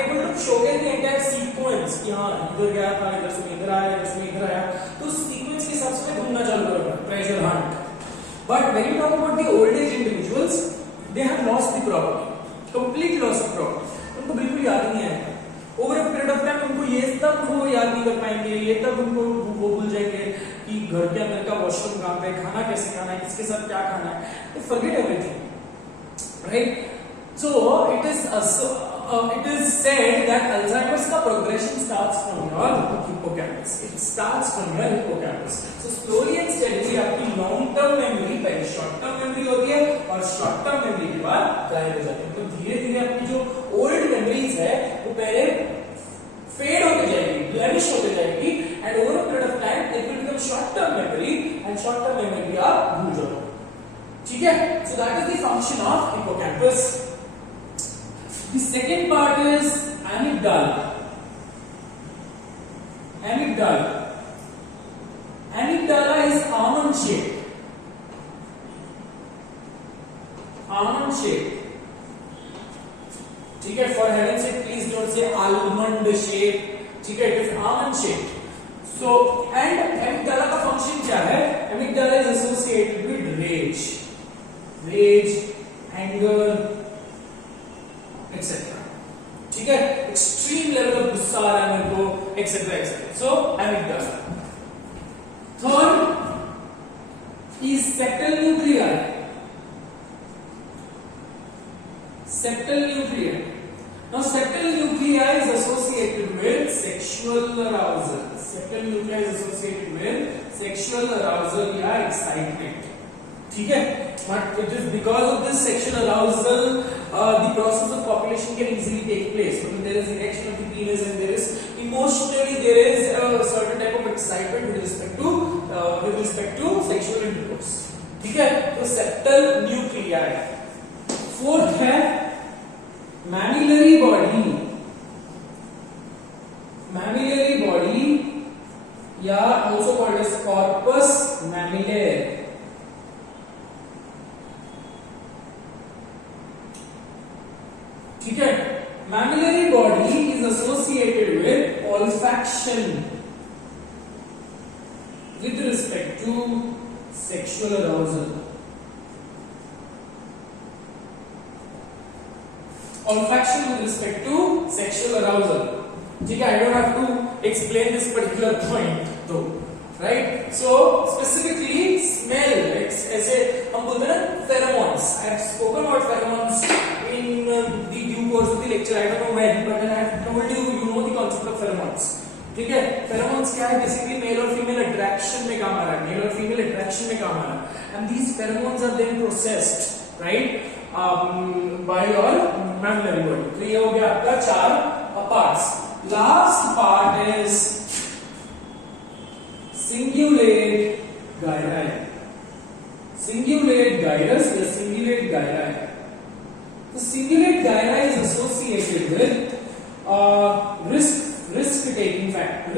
able to showcase the entire sequence कि हां इधर गया था, इधर से इधर आया, इधर से इधर आया, तो सीक्वेंस के हिसाब से मैं ढूंढना चालू करूंगा, treasure Hunt. But when you talk about the old age individuals, they have lost the property, complete loss of property, उनको बिल्कुल याद ही नहीं आएगा। Over a period of time उनको ये तक वो याद नहीं कर पाएंगे, ये तक उनको वो भूल जाएंगे कि घर के अंदर का वॉशरूम कहां पे, खाना कैसे खाना है, किसके साथ क्या खाना है, they forget everything, right? So it is said that Alzheimer's का progression starts from your hippocampus. It starts from your hippocampus. So slowly and steadily आपकी long term memory पहले short term memory होती है और short term memory के बाद गायब हो जाती है। तो धीरे धीरे आपकी जो old memories है वो पहले fade होते जाएगी, blemish होते जाएगी, and over a period of time it will become short term memory, and short term memory आप भूल जाओगे, ठीक है। So that is the function of hippocampus. The second part is amygdala. Shape, almond shape, ठीक है. For heaven's sake, please don't say almond shape, ठीक है. It is almond shape. So and amygdala का function क्या है? Amygdala is associated with rage, anger, etc. ठीक है. Extreme level of गुस्सा आ रहा है मेरे को, etc. So amygdala. Third is septal nuclei. Septal nuclei. Now, septal nuclei is associated with sexual arousal. Septal nuclei is associated with sexual arousal या excitement. ठीक है? But it is because of this sexual arousal, the process of copulation can easily take place. When there is erection of the penis and there is emotionally there is a certain type of excitement with respect to sexual intercourse. ठीक है? तो septal nuclei. Fourth है mammillary body या also called as corpus mammillae. ठीक है. Mammillary body is associated with olfaction with respect to sexual arousal. Olfaction with respect to sexual arousal. ठीक है. I don't have to explain this particular point though, right? So specifically smell, ऐसे हम बोलते हैं ना pheromones. I have spoken about pheromones in the due course of the lecture. I don't know when, but I have told you know the concept of pheromones. ठीक है. Pheromones क्या है? Basically male और female attraction में काम आ रहा है. Male और female attraction में काम आ रहा है. And these pheromones are then processed, right? By your mammillary body. तो ये हो गया आपका 4 parts. Last part is cingulate gyri. Cingulate gyrus या cingulate gyri. The cingulate gyri is associated with risk-taking factor,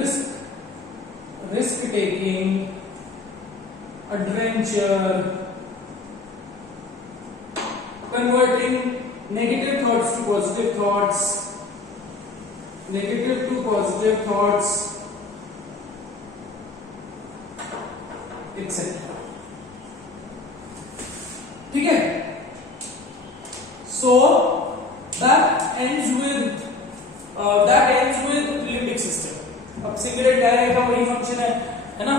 risk-taking, adventure, converting negative thoughts to positive thoughts, negative to positive thoughts, etc. ठीक है. So that ends with limbic system. अब cingulate gyri का वही फंक्शन है ना.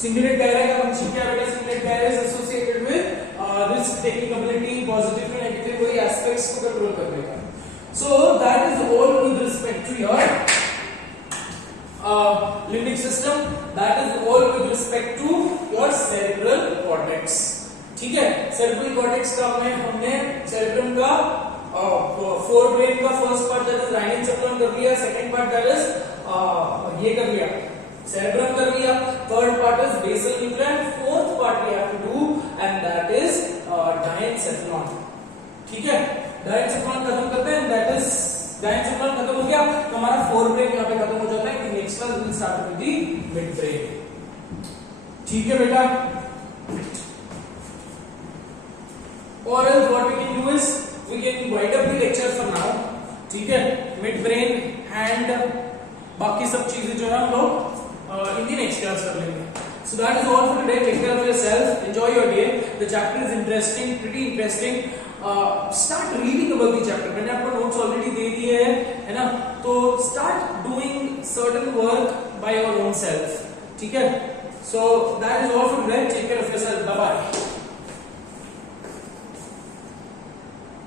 Cingulate gyri का फंक्शन क्या है? Cingulate gyri is associated with risk taking ability, positive to negative वही aspects को कंट्रोल कर देगा. So that is all with respect to your limbic system. That is all with respect to your cerebral cortex. ठीक है. cerebral cortex का हमने cerebrum का forebrain का first part that is rhinencephalon कर लिया, second part that is ये कर लिया, cerebrum कर लिया, third part is basal nuclei, and fourth part we have to do and that is diencephalon. ठीक है. diencephalon खत्म करते हैं, that is diencephalon खत्म हो गया तो हमारा forebrain यहाँ पे खत्म हो जाता है. कि next class will start with the midbrain. ठीक है बेटा. Or else what we can do is we can wind up the lecture for now. ठीक है. midbrain and बाकी सब चीजें जो है हम लोग in the next class कर लेंगे. So that is all for today. Take care of yourself. Enjoy your day. The chapter is interesting, pretty interesting. Start reading about the chapter. मैंने आपको notes already दे दिए हैं, है ना. तो start doing certain work by your own self. ठीक है. So that is all for today. Take care of yourself. Bye bye.